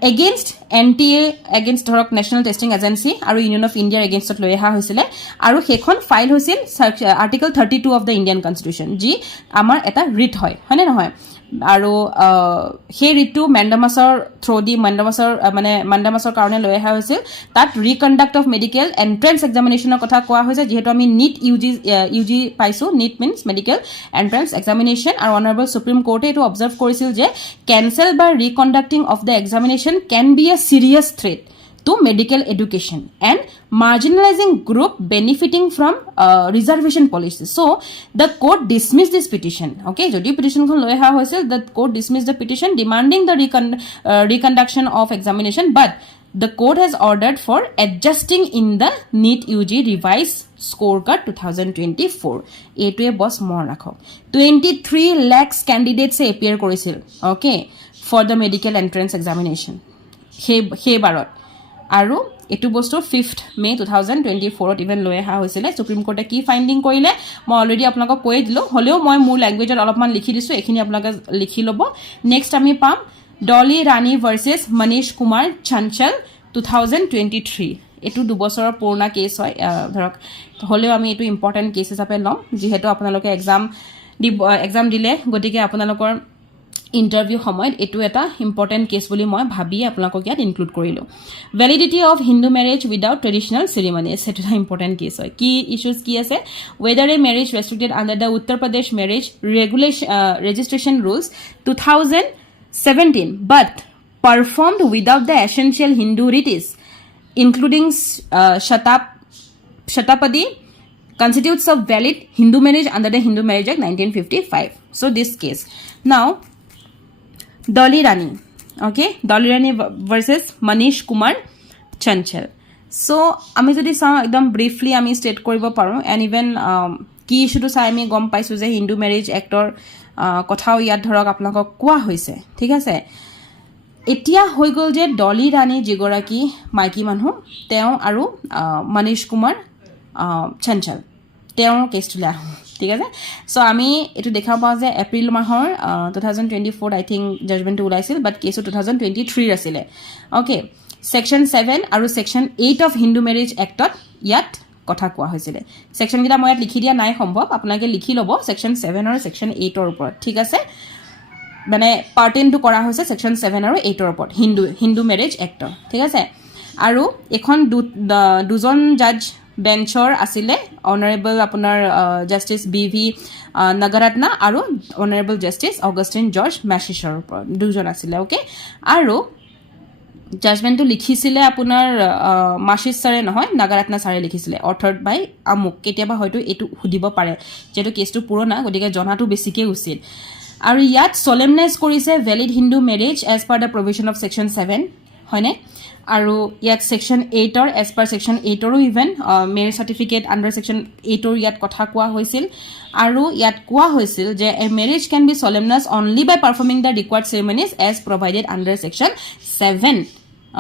এগেইনষ্ট NTA এগেইনষ্ট ধৰক নেশ্যনেল টেষ্টিং এজেঞ্চি আৰু ইউনিয়ন অফ ইণ্ডিয়াৰ এগেইনষ্টত লৈ অহা হৈছিলে আৰু সেইখন ফাইল হৈছিল article 32 of the Indian constitution যি আমাৰ এটা ৰিট হয়নে নহয় আৰু সেই ৰিটটো মেণ্ডামাছৰ থ্ৰদি মেণ্ডামাছৰ কাৰণে লৈ অহা হৈছিল তাত ৰিকণ্ডাক্ট অফ মেডিকেল এণ্ট্ৰেন্স এক্সামিনেশ্যনৰ কথা কোৱা হৈছে যিহেতু আমি নিট ইউজি পাইছোঁ NEET means medical entrance examination আৰু অনাৰেবল সুপ্ৰিম কোৰ্টে এইটো অবজাৰ্ভ কৰিছিল যে কেনচেল বা reconducting of the examination can be a serious threat to medical education and marginalizing group benefiting from reservation policies. So, the court dismissed this petition. Okay, jodi petition kon loi ha hoisil, the court dismissed the petition demanding the reconduction of examination, but the court has ordered for adjusting in the NEET UG revised scorecard 2024. A2A boss more rakho. 23 lakhs candidates appear korisil. Okay, for the medical entrance examination. He barot. আৰু এটো বস্তু 5th May 2024 ইভেন লৈ অহা হৈছিল সুপ্ৰিম কোৰ্টে কি ফাইন্ডিং কৰিলে মই অলৰেডি আপোনালোকক কৈ দিলো হলেও মই মোৰ ল্যাঙ্গুৱেজত অলপমান লিখি দিছো এখিনি আপোনালোকে লিখি ল'ব নেক্সট আমি পাম ডলি ৰাণী ভাৰ্সেস মনীষ কুমাৰ চঞ্চল 2023 এটো 2 বছৰৰ পুৰণা কেছ হয় ধৰক হলেও আমি এটো ইম্পৰ্টেন্ট কেছ হিচাপে লম যেহেতু আপোনালোকে এক্সাম দিলে গতিকে আপোনালোকৰ ইন্টাৰভিউ সময়ত এটো এটা ইম্পৰ্টেন্ট কেছ বুলি মই ভাবি আপোনালোকক ইয়াত ইনক্লুড কৰিলো ভ্যালিডিটি অফ হিন্দু ম্যাৰেজ উইদাউট ট্ৰেডিশনাল সেৰিমনিজ এটা ইম্পৰ্টেন্ট কেছ হয় কি ইস্যুজ কি আছে whether a marriage restricted under the Uttar Pradesh marriage registration rules 2017 but performed without the essential Hindu rites including Shatapadi constitutes a valid Hindu marriage under the Hindu Marriage Act 1955 so this case now Dolly Rani, okay? Dolly Rani versus Manish Kumar Chanchal. So, আমি যদি চাওঁ একদম ব্রিফলি আমি স্টেট কৰিব পাৰোঁ and even কি ইস্যুটো চাই আমি গম পাইছোঁ যে হিন্দু মেৰেজ এক্টৰ কথাও ইয়াত ধৰক আপোনালোকক কোৱা হৈছে ঠিক আছে এতিয়া হৈ গ'ল যে ডলি ৰাণী যিগৰাকী মাইকী মানুহ তেওঁ আৰু মনীষ কুমাৰ চঞ্চল তেওঁৰ কেছটোলৈ আহোঁ ঠিক আছে সো আমি এটো দেখা পাওঁ যে এপ্ৰিল মাহৰ 2024 আই থিংক জাজমেন্ট ওলাইছিল বাট কেছটো 2023 আছিল ওকে সেকশন 7 আৰু সেকশন 8 অফ হিন্দু মেৰেজ এক্টত ইয়াত কথা কোৱা হৈছিল সেকশন গিলা মই ইয়াত লিখি দিয়া নাই সম্ভৱ আপোনালোকে লিখি ল'ব সেকশন 7 আৰু সেকশন 8 ৰ ওপৰত ঠিক আছে মানে পাৰ্টেন টু কৰা হৈছে সেকশন 7 আৰু 8 ৰ ওপৰত হিন্দু মেৰেজ এক্টৰ ঠিক আছে আৰু এখন দুজন জাজ বেঞ্চৰ আছিল অনাৰেবল আপোনাৰ জাস্টিস বিভি নগৰত্না আৰু অনাৰেবল জাস্টিস অগষ্টিন জৰ্জ মেছিছৰ ওপৰত দুজন আছিল ওকে আৰু জাজমেন্টটো লিখিছিলে আপোনাৰ মাছিছ ছাৰে নহয় নগৰত্না ছাৰে লিখিছিলে অথৰ্ড বাই আমুক কেতিয়াবা হয়তো এটো সুধিব পাৰে যেটো কেছটো পুৰণা গতিকে জনাটো বেছিকে উচিত আৰু ইয়াত সলেমনাইজ কৰিছে valid Hindu marriage as per the provision of section 7 হয়নে আৰু ইয়াত সেকশন 8 ৰ এজ পাৰ সেকশন 8 ৰো even marriage certificate under section 8 ৰ ইয়াত কথা কোৱা হৈছিল আৰু ইয়াত কোৱা হৈছিল যে a marriage can be solemnized only by performing the required ceremonies as provided under section 7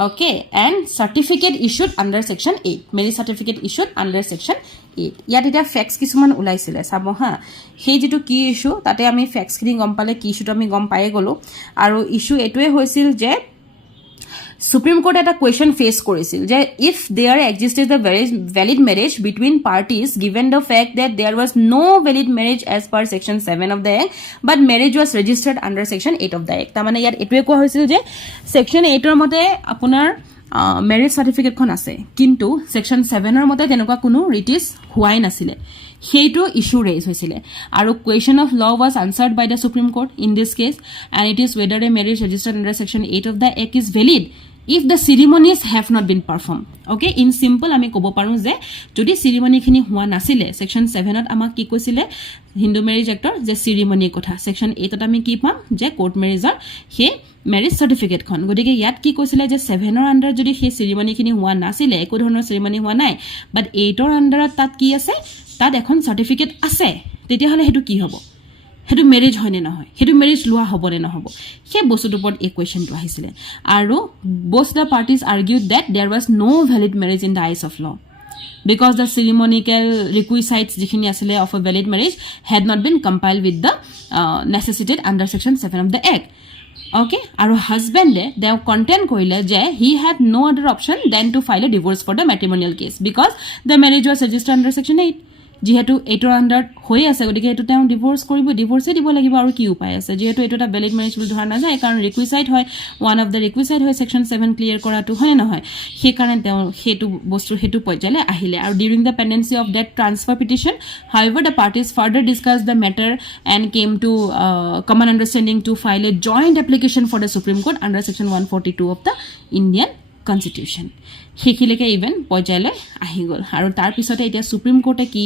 okay and certificate issued under section 8 marriage certificate issued under section 8 ইয়াত এটা ফ্যাক্টস কিছুমান ওলাইছিলে চাব হা সেই যেটো কি ইস্যু তাতে আমি ফ্যাক্টস খিনি গম পালে কি ইস্যুটো আমি গম পায়ে গলো আৰু ইস্যু এটোৱে হৈছিল যে Supreme Court এটা question face কৰিছিল যে if there existed a very valid marriage between parties given the fact that there was no valid marriage as per section 7 of the act but marriage was registered under section 8 of the act তাৰমানে ইয়াত এটোৱে কোৱা হৈছিল যে section 8 ৰ মতে আপোনাৰ marriage certificate খন আছে কিন্তু section 7 ৰ মতে তেনেকুৱা কোনো ৰিটিছ হোৱাই নাছিলে সেইটো ইস্যু ৰেজ হৈছিল আৰু question of law was answered by the Supreme Court in this case and it is whether a marriage registered under section 8 of the act is valid if the ceremonies have not been performed. Okay, in simple আমি ক'ব পাৰো যে যদি ceremony খিনি হোৱা নাছিলে section 7 ত আমাক কি কৈছিলে হিন্দু মেৰিজ এক্টৰ যে ceremony কথা section 8 ত আমি কি পাম যে কোৰ্ট মেৰিজৰ হে মেৰিজ সাৰ্টিফিকেট খন গতিকে ইয়াত কি কৈছিলে যে 7 ৰ আন্ডাৰ যদি হে ceremony খিনি হোৱা নাছিলে একো ধৰণৰ ceremony হোৱা নাই বাট 8 ৰ আন্ডাৰত তাত কি আছে তাত এখন সাৰ্টিফিকেট আছে তেতিয়া হলে হেতু কি হ'ব হেতু মেৰিজ হয় নে নহয় হেতু মেৰিজ লোৱা হ'ব নে নহব হে বস্তুটোৰ ওপৰত এই কোৱেশ্চনটো আহিছিলে আৰু both the parties argued that there was no valid marriage in the eyes of law because the ceremonial requisites jikhini asile of a valid marriage had not been compiled with the necessitated under section 7 of the act. Okay, aru husband they contend koile je he had no other option than to file a divorce for the matrimonial case because the marriage was registered under section 8 যেহেতু এটোৰ আন্ডাৰ হৈ আছে গতিকে এটো তেওঁ ডিভোৰ্স কৰিব ডিভোৰ্সে দিব লাগিব আৰু কি উপায় আছে যেহেতু এটো এটা ভ্যালিড ম্যাৰেজ বুলি ধৰা না যায় কাৰণ ৰিকুইসাইট হয় ওয়ান অফ দা ৰিকুইসাইট হয় সেকশন 7 ক্লিয়াৰ কৰাটো হয় নহয় সেই কাৰণে তেওঁ হেতু বস্তু হেতু পৰ্যায়লে আহিলে আৰু during the pendency of that transfer petition however the parties further discussed the matter and came to common understanding to file a joint application for the Supreme Court under section 142 of the Indian Constitution. হেকিলেকে ইভেন পৰ্যায়লৈ আহি গল আৰু তাৰ পিছতে এতিয়া সুপ্ৰিম কোৰ্টে কি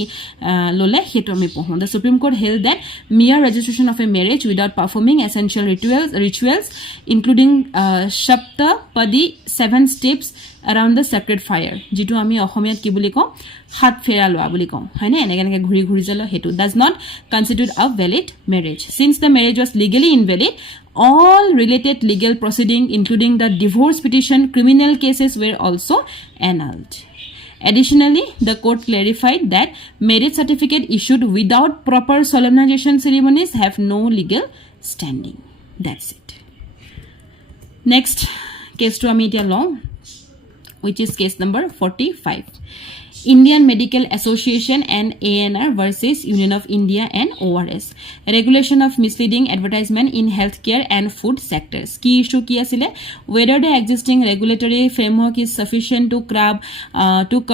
ললে হেতু আমি পঢ়ো the Supreme Court held that mere registration of a marriage without performing essential rituals including Saptapadi 7 steps around the sacred fire যেটো আমি অসমীয়াত কি বুলি কওঁ হাত ফেৰা লোৱা বুলি কওঁ হয়নে এনেকে ঘুৰি ঘুৰি জল হেতু does not constitute a valid marriage since the marriage was legally invalid all related legal proceeding including the divorce petition criminal cases were also annulled. Additionally, the court clarified that marriage certificate issued without proper solemnization ceremonies have no legal standing. That's it. Next case to Amitia law, which is case number 45. Indian Medical Association and ANR versus Union of India and ORS. Regulation of misleading advertisement in healthcare and food sectors. Key issue ki asile whether the existing regulatory framework is sufficient to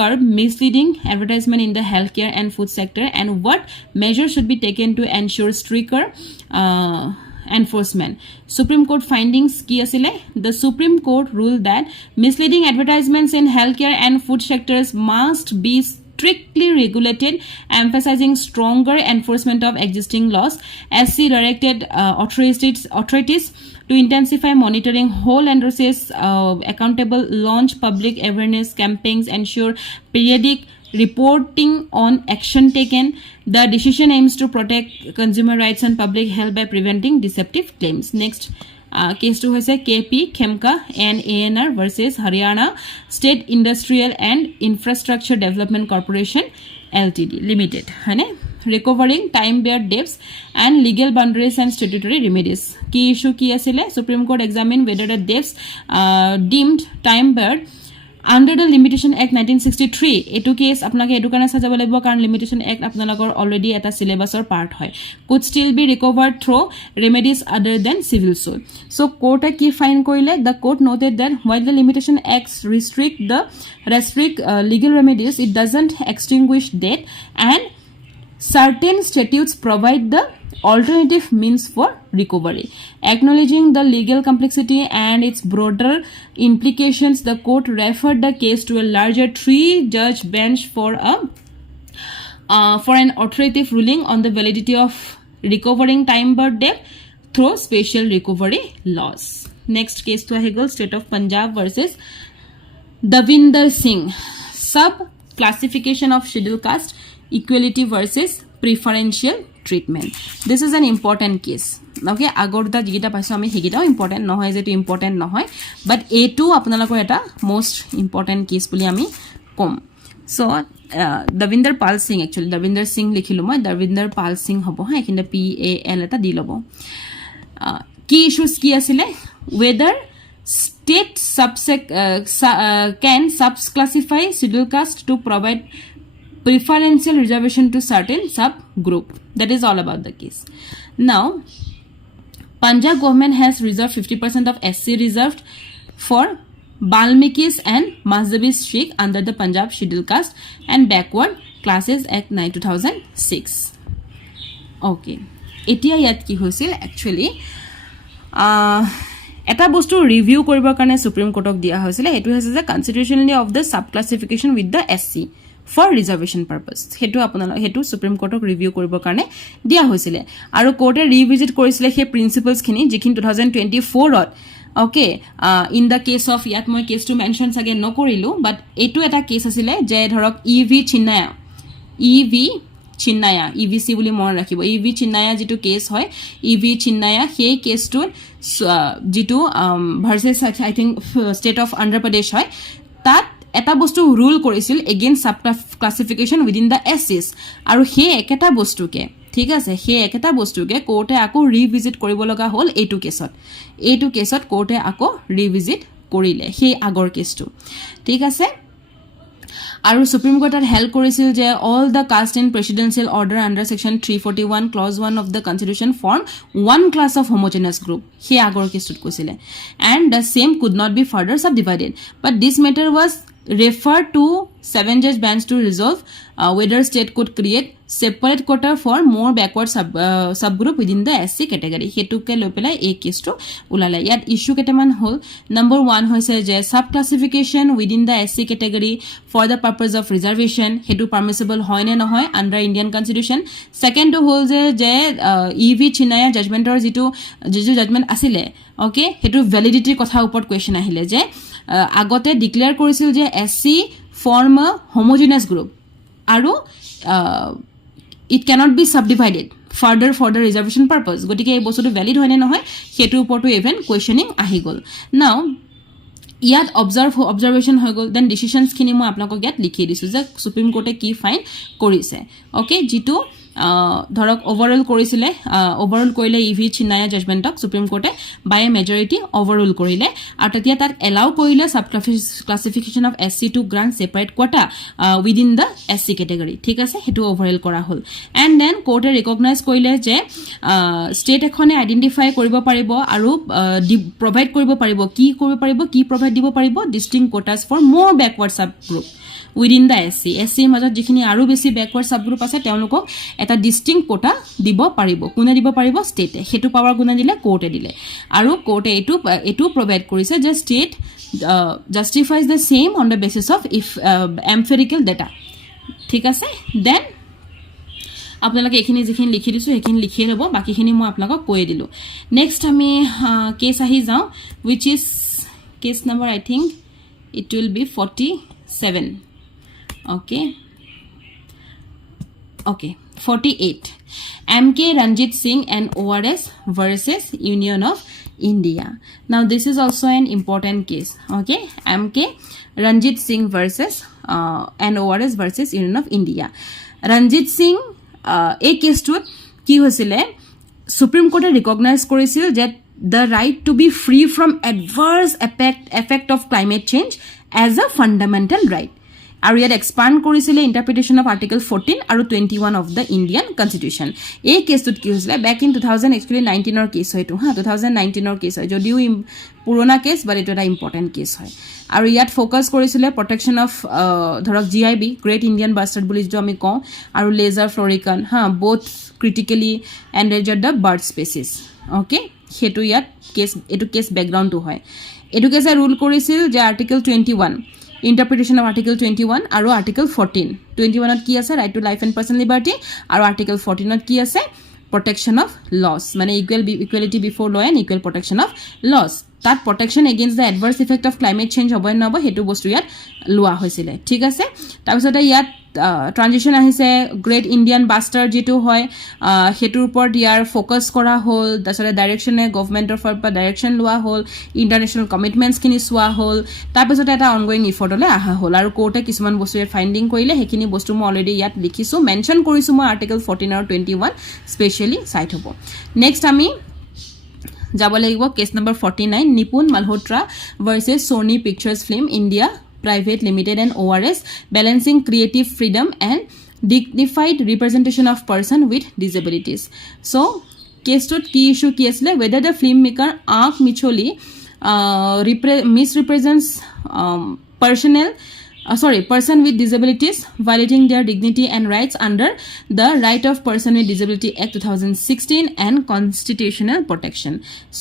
curb misleading advertisement in the healthcare and food sector and what measures should be taken to ensure stricter enforcement. Supreme Court findings ki asile the Supreme Court ruled that misleading advertisements in healthcare and food sectors must be strictly regulated emphasizing stronger enforcement of existing laws SC directed authorities to intensify monitoring hold addresses accountable launch public awareness campaigns ensure periodic reporting on action taken. The decision aims to protect consumer rights and public health by preventing deceptive claims. Next case to hoise KP Khemka and ANR versus Haryana State Industrial and Infrastructure Development Corporation Ltd Limited hane recovering time barred debts and legal boundaries and statutory remedies. Key issue ki asile Supreme Court examined whether the debts deemed time barred under the Limitation Act 1963 etu case apnake etu kana sajabo lagbo karon Limitation Act apnalogor already eta syllabus or part hoy could still be recovered through remedies other than civil suit. So court ki fine koile the court noted that while the Limitation Acts restrict legal remedies it doesn't extinguish debt and certain statutes provide the alternative means for recovery. Acknowledging the legal complexity and its broader implications, the court referred the case to a larger 3-judge bench for an authoritative ruling on the validity of recovering time-barred debt through special recovery laws. Next case to Hegel, State of Punjab versus Davinder Singh. Sub-classification of scheduled caste, equality versus preferential treatment. This is an important case. Okay, agorda jigita paiso ami hegita important nohoy je to important nohoy but a2 apnalakor eta most important case boli ami kom. So Davinder Pal Singh actually Davinder Singh likhilo moi Davinder Pal Singh hobo ha ekinda PAL eta di lobo. Key issues ki asile whether state can subclassify scheduled caste to provide preferential reservation to certain subgroup. That is all about the case. Now, Punjab government has reserved 50% of SC reserved for Balmikis and Mazhabi Sikh under the Punjab Scheduled Caste and Backward Classes Act 2006. Okay. Etia yat ki hoisil actually এটা বস্তু ৰিভিউ কৰিবৰ কাৰণে সুপ্ৰিম কোৰ্টক দিয়া হৈছিল হেতু হৈছে যে constitutionally of the sub classification with the SC for reservation purpose হেতু আপোনালোক হেতু সুপ্ৰিম কোৰ্টক ৰিভিউ কৰিবৰ কাৰণে দিয়া হৈছিল আৰু কোৰ্টে ৰিভিজিট কৰিছিল সেই প্ৰিন্সিপলছ খিনি যিখিনি 2024 ত okay in the case of ইয়াত মই কেসটো মেনশন সাগে নকৰিলো বাট এটো এটা কেস আছিল যে ধৰক ইভি চিন্নায়া ইভিসি বুলি মন ৰাখিব ইভি চিন্নায়া যেটো কেস হয় ইভি চিন্নায়া সেই কেসটো যেটো ভাৰ্সেস আই think state of Andhra Pradesh হয় তাত এটা বস্তু ৰুল কৰিছিল against sub classification within the SS আৰু সেই একেটা বস্তুকে ঠিক আছে সেই একেটা বস্তুকে কোৰ্টে আকৌ ৰিভিজিট কৰিব লগা হ'ল এইটো কেছত কোৰ্টে আকৌ ৰিভিজিট কৰিলে সেই আগৰ কেছটো ঠিক আছে আৰু সুপ্ৰিম কোৰ্টত হেল্প কৰিছিল যে all the caste in presidential order under section 341 clause 1 of the constitution form one class of homogenous group সেই আগৰ কেছটোত কৈছিলে and the same could not be further subdivided but this matter was refer to 7-judge bench to resolve whether state could create separate quota for more backward subgroup within the SC category. Hetuke loi pelai ei case to ulale. Yat issue ketaman hol. Number 1 hoise je sub classification within the SC category for the purpose of reservation. Hetu permissible hoy ne nohoy under Indian Constitution. Second to hol je EV Chinaya judgment or jitu judgment asile. Okay, hetu validity kotha upor question ahile je agote declare korisil je SC form a homogeneous group aru it cannot be subdivided further for the reservation purpose gotike ei bostu valid hoine nohoy hetu upor to even questioning ahi gol now ইয়াত observation হৈ গল দেন ডিসিশনস খিনি মই আপোনাক ইয়াত লিখি দিছো যে সুপ্ৰিম কোৰ্টে কি ফাইন কৰিছে ওকে যেটো ধৰক ওভাৰঅল কৰিছিলে ওভাৰঅল কৰিলে ইভি চিন্নায়া জাজমেন্টক সুপ্ৰিম কোৰ্টে বাই এ মেজৰিটি ওভাৰঅল কৰিলে আৰু তেতিয়া তাক এলাউ কৰিলে sub classification of SC to grant separate quota within the SC category ঠিক আছে হেতু ওভাৰঅল কৰা হল এণ্ড দেন কোৰ্টে ৰিকগনাইজ কৰিলে যে ষ্টেট এখনে আইডেন্টিফাই কৰিব পাৰিব আৰু প্ৰভাইড কৰিব পাৰিব কি প্ৰভাইড দিব পাৰিব distinct quotas for more backward sub group within the SC মাজত যিখিনি আৰু বেছি ব্যাকৱাৰ্ড সাব গ্ৰুপ আছে তেওঁলোকক এটা ডিস্টিংক্ট কোটা দিব পাৰিব কোনে দিব পাৰিব ষ্টেটে হেতু পাৱাৰ গুণা দিলে কোৰ্টে দিলে আৰু কোৰ্টে এটো প্ৰভাইড কৰিছে যে state justifies the same on the basis of empirical data ঠিক আছে দেন আপোনালোকে এখিনি যিখিনি লিখি দিছো এখিনি লিখি ল'ব বাকিখিনি মই আপোনালোকক কৈ দিলো নেক্সট আমি কেস আহি যাও which is case number I think it will be 47 okay 48 MK Ranjit Singh and ORS versus Union of India. Now this is also an important case okay MK Ranjit Singh versus and ORS versus Union of India. Ranjit Singh a case to ki hoisile Supreme Court recognize korisil je the right to be free from adverse effect of climate change as a fundamental right আৰু ইয়াত এক্সপান্ড কৰিছিলে ইন্টাৰপ্ৰিটেশন অফ আৰ্টিকল 14 আৰু 21 অফ দ্য ইণ্ডিয়ান কনস্টিটিউশন এই কেছটোত কি হৈছিলে ব্যাক ইন 2000 एक्चुअली 19 ৰ কেছ হয়তো 2019 ৰ কেছ হয় যদিও পুৰণা কেছ বাট এটা ইম্পৰ্টেন্ট কেছ হয় আৰু ইয়াত ফোকাস কৰিছিলে প্ৰটেকশন অফ ধৰক জিআইবি গ্ৰেট ইণ্ডিয়ান বাস্টাৰ্ড বুলি যে আমি কওঁ আৰু laser ফ্লোৰিকান both critically endangered the bird species okay হেতু ইয়াত কেছ এটো কেছ ব্যাকগ্ৰাউণ্ডটো হয় এটো কেছে ৰুল কৰিছিল যে আৰ্টিকল 21 interpretation of article 21 আৰু article 14 21 ত কি আছে right to life and personal liberty আৰু article 14 ত কি আছে protection of laws মানে equality before law and equal protection of laws that protection against the adverse effect of climate change হ'ব নব হেতু বস্তু ইয়াত লোৱা হৈছিল ঠিক আছে তাৰপিছত ইয়াত ট্ৰানজিশন আহিছে গ্ৰেট ইণ্ডিয়ান বাস্টাৰ যেটো হয় হেতুৰ ওপৰত ইয়াৰ ফোকাস কৰা হল তাৰপিছত ডাইৰেকশনে গভৰ্নমেন্টৰ পৰা ডাইৰেকশন লোৱা হল ইন্টাৰনেশনাল কমিটমেন্টস খিনি সোৱা হল তাৰপিছত এটা অনগোইং ইফৰ্টলে আহা হল আৰু কোৰ্টে কিছুমান বস্তু ফাইন্ডিং কৰিলে হেখিনি বস্তু মই অলৰেডি ইয়াত লিখিছো মেনশন কৰিছো মই আৰ্টিকল 14 আৰু 21 স্পেশালি সাইট হ'ব নেক্সট আমি যাব লাগিব case number 49 Nipun Malhotra versus Sony Pictures Film India Private Limited and ORS Balancing Creative Freedom and Dignified Representation of Person with Disabilities. So কেছটোত কি ইস্যু কি আছিলে whether the filmmaker Ankh Micholi misrepresents person with disabilities violating their dignity and rights under the Right of Person with Disability Act 2016 and constitutional protection.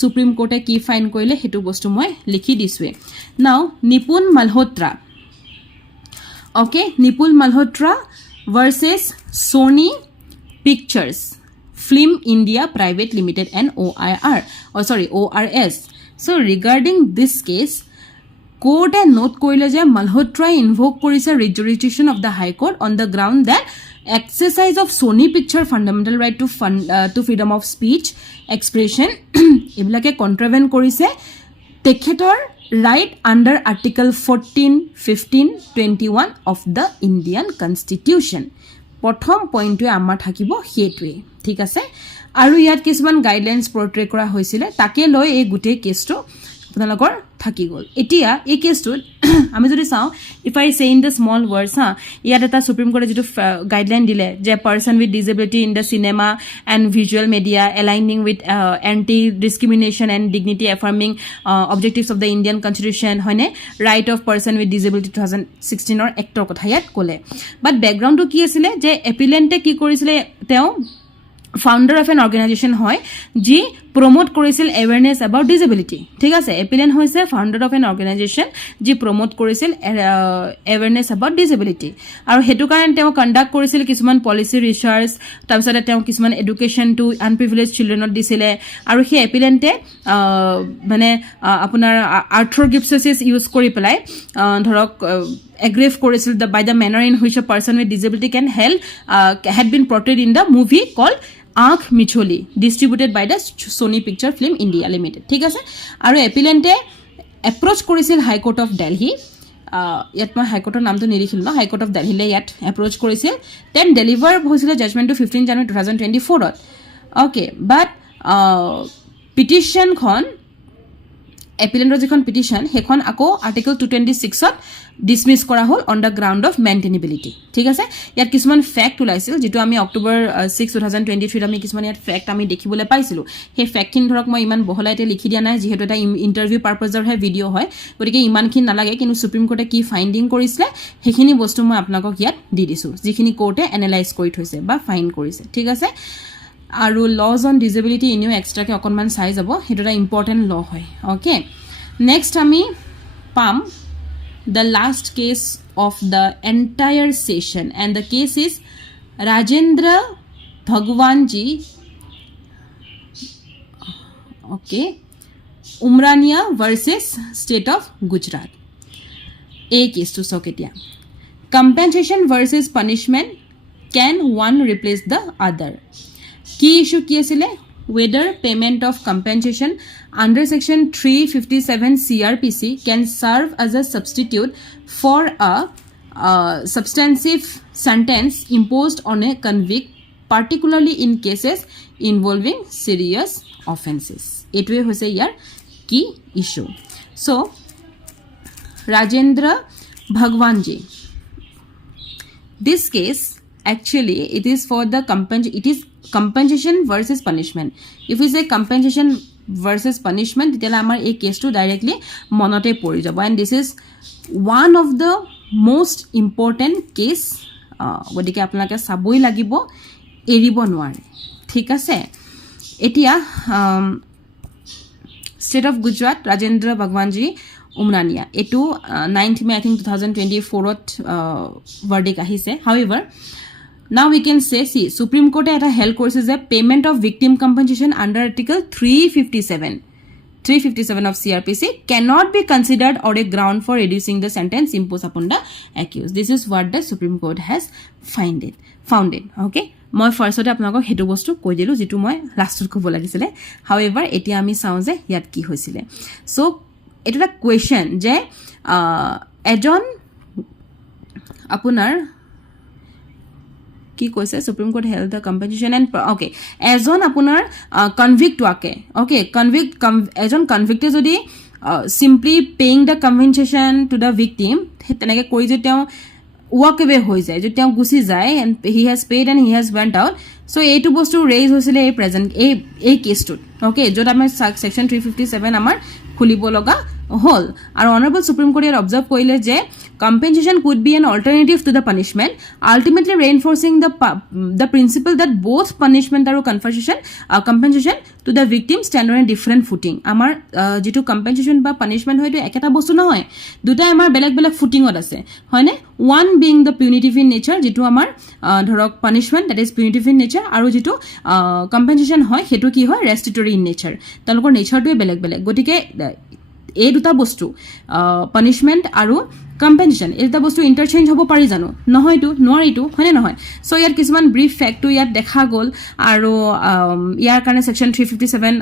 Supreme Court ki fine koile hetu bostu moi likhi diswe. Now Nipun Malhotra, okay, Nipun Malhotra versus Sony Pictures Film India Private Limited and ORS. So regarding this case, court and note koile je Malhotra invoke korise rejurisdiction of the High Court on the ground that exercise of Sony Picture fundamental right to freedom of speech expression ebilake contravene korise tekhetor right under article 14 15 21 of the Indian Constitution. প্ৰথম পইণ্টটোৱে আমাৰ থাকিব হেতুৱে ঠিক আছে আৰু ইয়াত কিছুমান গাইডলাইনছ পোৰ্ট্ৰে কৰা হৈছিল তাকে লৈ এই গুটে কেছটো আপোনালোকৰ থাকি গল এতিয়া এই কেছটোত আমি যদি চাও if I say in the small ওয়ার্ডস ইয়াত এটা সুপ্রিম কোর্টে যেটো গাইডলাইন দিলে যে person with disability in the cinema and visual media aligning with anti discrimination and dignity affirming objectives of the Indian constitution হয়নে right of person with disability 2016 ৰ এক্টৰ কথা ইয়াত ক'লে বাট ব্যাকগ্ৰাউণ্ডটো কি আছিল যে এপিলেন্টে কি কৰিছিল তেওঁ founder of an organization hoy ji promote korisil awareness about disability ঠিক আছে appellant hoise founder of an organization ji promote korisil awareness about disability aru hetu karan teo conduct korisil kisuman policy research tabsate teo kisuman education to unprivileged children not disile aru he appellant mane apunar arthur gipses use kori pelai dhorok aggrieve korisil by the manner in which a person with disability can help had been portrayed in the movie called Ankh Micholi distributed by the Sony Picture Film India Limited ঠিক আছে আৰু এপিলেন্টে এপ্ৰোচ কৰিছিল হাই কোৰ্ট অফ দিল্লী ইয়াত মই হাই কোৰ্টৰ নামটো নিলিখিলো ন হাই কোৰ্ট অফ দিল্লীলে ইয়াত এপ্ৰোচ কৰিছিল দেন ডেলিভাৰ হৈছিল জাজমেন্টটো 15 জানুৱাৰী 2024 ত ওকে বাট পিটিশন খন এপিলেন্টৰ যিখন পিটিশন হেখন আকৌ আৰ্টিকল 226 ত ডিসমিস কৰা হল অন দা গ্ৰাউণ্ড অফ মেইনটেনেবিলিটি ঠিক আছে ইয়াত কিছুমান ফ্যাক্ট ওলাইছিল যেটো আমি অক্টোবৰ 6 2023 আমি কিছুমান ইয়াত ফ্যাক্ট আমি দেখিবলৈ পাইছিলো হে ফ্যাক্টখিন ধৰক মই ইমান বহলাইতে লিখি দিয়া নাই যেহেতু এটা ইন্টাৰভিউ পাৰপাজৰ হে ভিডিও হয় গতিকে ইমানখিন নালাগে কিন্তু সুপ্ৰিম কোৰ্টে কি ফাইন্ডিং কৰিছিল হেখিনি বস্তু মই আপোনাক ইয়াত দি দিছো যিখিনি কোৰ্টে এনালাইজ কৰি থৈছে বা ফাইন কৰিছে ঠিক আছে আৰু লজ অন ডিসেবিলিটি ইনিও এক্সট্ৰাকে অকনমান চাই যাব হেটোটা ইম্পৰ্টেন্ট ল হয় ওকে নেক্সট আমি পাম the last case of the entire session and the case is Rajendra Bhagwanji okay Umrania versus State of Gujarat a case to soketia compensation versus punishment can one replace the other ki issue ki asile whether payment of compensation under section 357 CRPC can serve as a substitute for a substantive sentence imposed on a convict particularly in cases involving serious offenses etwe hoise yar ki issue so Rajendra Bhagwanji this case actually it is for the compensation versus punishment if we say compensation versus punishment তেতিয়া আমাৰ এই কেছটো ডাইৰেক্টলি মনতে পৰি যাব and this is one of the most important case গতিকে আপোনালোকে চাবই লাগিব এৰিব নোৱাৰে ঠিক আছে এতিয়া ষ্টেট অফ গুজৰাট ৰাজেন্দ্ৰ ভগৱানজী উমৰানিয়া এটো 9th May I think 2024 to verdict আহিছে however now we can say see Supreme Court eta held courses a payment of victim compensation under article 357 of CRPC cannot be considered or a ground for reducing the sentence imposed upon the accused this is what the Supreme Court has found it okay মই ফাৰ্স্টতে আপোনাক হেতু বস্তু কৈ দিলো যেটো মই লাষ্টত কব লাগিছিলে however এতিয়া আমি চাও যে ইয়াত কি হৈছিলে সো এটা কোৱেশ্চন যে এজন আপোনাৰ কি কৈছে supreme Court held the compensation and okay এজন আপোনাৰ কনভিক্ট ৱাকে অ'কে এজন কনভিক্টে যদি simply paying the compensation to the victim তেনেকৈ কৰি যদি তেওঁ walk away হৈ যায় যদি তেওঁ গুচি যায় and he has paid and he has went out so এইটো বস্তু ৰেইজ হৈছিলে এই প্ৰেজেন্ট এই কেছটোত অ'কে য'ত আমাৰ সেকশ্যন 357 আমাৰ খুলিব লগা হল আৰু অনাৰেবল সুপ্ৰিম কোৰ্টে অবজাৰ্ভ কৰিলে যে compensation could be an alternative to the punishment ultimately reinforcing the principle that both punishment আৰু compensation to the victim stand on a different footing আমাৰ যেটো compensation বা punishment হয়তো একেটা বস্তু নহয় দুটা আমাৰ বেলেগ বেলেগ ফুটিংত আছে হয়নে one being the punitive in nature যেটো আমাৰ ধৰক punishment that is punitive in nature আৰু যেটো compensation হয় হেতু কি হয় restitutory in nature তেওঁলোকৰ নেচাৰটোৱে বেলেগ বেলেগ গতিকে এই দুটা বস্তু punishment আৰু compensation এটা বস্তু ইন্টাৰচেঞ্জ হ'ব পাৰি জানো নহয়তো নোৱাৰিতো হয়নে নহয় সো ইয়াৰ কিছুমান ব্ৰিফ ফ্যাক্টটো ইয়াত দেখা গল আৰু ইয়াৰ কাৰণে সেকশন 357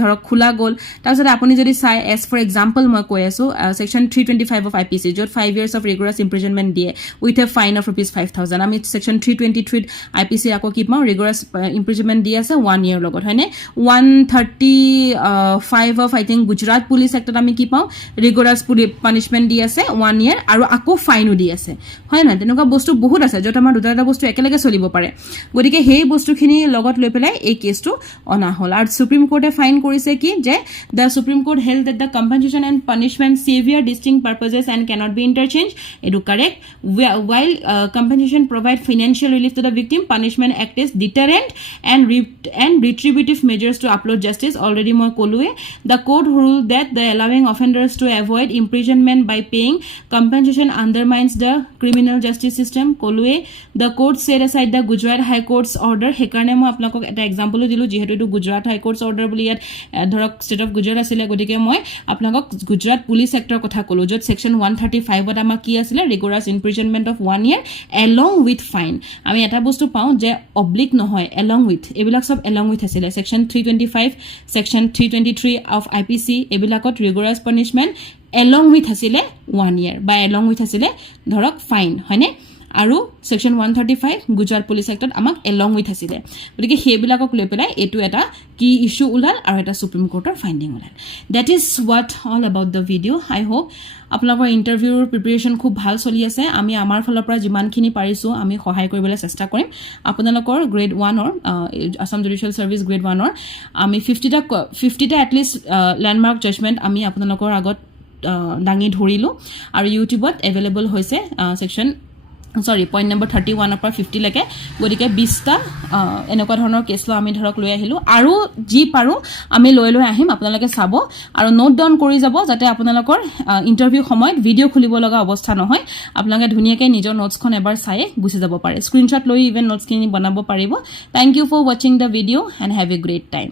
ধৰক খোলা গল তাৰপিছত আপুনি যদি চাই এজ ফৰ এক্সাম্পল মই কৈ আছো সেকশন 325 অফ IPC য'ত 5 years of rigorous imprisonment দিয়ে with a fine of ₹5,000 আমি সেকশন 323 IPC আকৌ কি পাওঁ rigorous imprisonment দিয়ে আছে 1 year লগত হয়নে 135 of I think Gujarat police এক্টত আমি কি পাওঁ rigorous punishment দিয়ে আছে 1 year আৰু আকৌ ফাইনো দি আছে হয় না তেনেকুৱা বস্তু বহুত আছে যত আমাৰ দুটা বস্তু একেলগে চলিব পাৰে গতিকে সেই বস্তুখিনি লগত লৈ পেলাই এই কেছটো অনা হল আৰু সুপ্ৰিম কোৰ্টে ফাইন কৰিছে কি যে the supreme court held that the compensation and punishment severe distinct purposes and cannot be interchanged edu correct while compensation provide financial relief to the victim punishment act as deterrent and retributive measures to uphold justice already moi kolue the court ruled that the allowing offenders to avoid imprisonment by paying compensation undermines the criminal justice system kolue the court set aside the Gujarat High Court's order hekarne mo apnalok eta example dilu jehetu etu Gujarat High Court's order boli yat dhorok state of Gujarat asile godike moi apnalok Gujarat Police Act er kotha kolu jot section 135 ot ama ki asile rigorous imprisonment of 1 year along with fine ami eta bostu pau je oblique nohoy along with ebilak sob along with asile section 325 section 323 of IPC ebilakot rigorous punishment along with hasile 1 year by along with hasile dhorok fine hone আৰু সেকশন 135 গুজৰাট পুলিচ এক্টত আমাক along with hasile গতিকে হেবিলাকক লৈ পেলাই এটো এটা কি ইস্যু উলাল আৰু এটা সুপ্ৰিম কোৰ্টৰ ফাইন্ডিং উলাল that is what all about the video I hope আপোনালোকৰ ইন্টাৰভিউৰ প্ৰিপাৰেচন খুব ভাল চলি আছে আমি আমাৰ ফালৰ পৰা যিমানখিনি পাৰিছো আমি সহায় কৰিবলৈ চেষ্টা কৰিম আপোনালোকৰ গ্ৰেড 1 অৰ আসাম জুডিশিয়াল সাৰ্ভিস গ্ৰেড 1 অৰ আমি 50টা at least ল্যান্ডমাৰ্ক জাজমেন্ট আমি আপোনালোকৰ আগত দাঙি ধৰিলো আৰু ইউটিউবত अवेलेबल হৈছে সেকশন point number 31 পৰা 50 লৈকে গতিকে 20টা এনেকুৱা ধৰণৰ কেছ ল আমি ধৰক লৈ আহিলো আৰু যি পাৰো আমি লৈ আহিম আপোনালোকে চাব আৰু নোট ডাউন কৰি যাব যাতে আপোনালোকৰ ইন্টাৰভিউ সময়ত ভিডিও খুলিব লগা অৱস্থা নহয় আপোনালোকে ধুনিয়াকৈ নিজৰ নোটছখন এবাৰ চাই গুছি যাব পাৰে স্ক্ৰিনশ্বট লৈ ইভেন নোটছখিনি বনাব পাৰিব thank you for watching the video and have a great time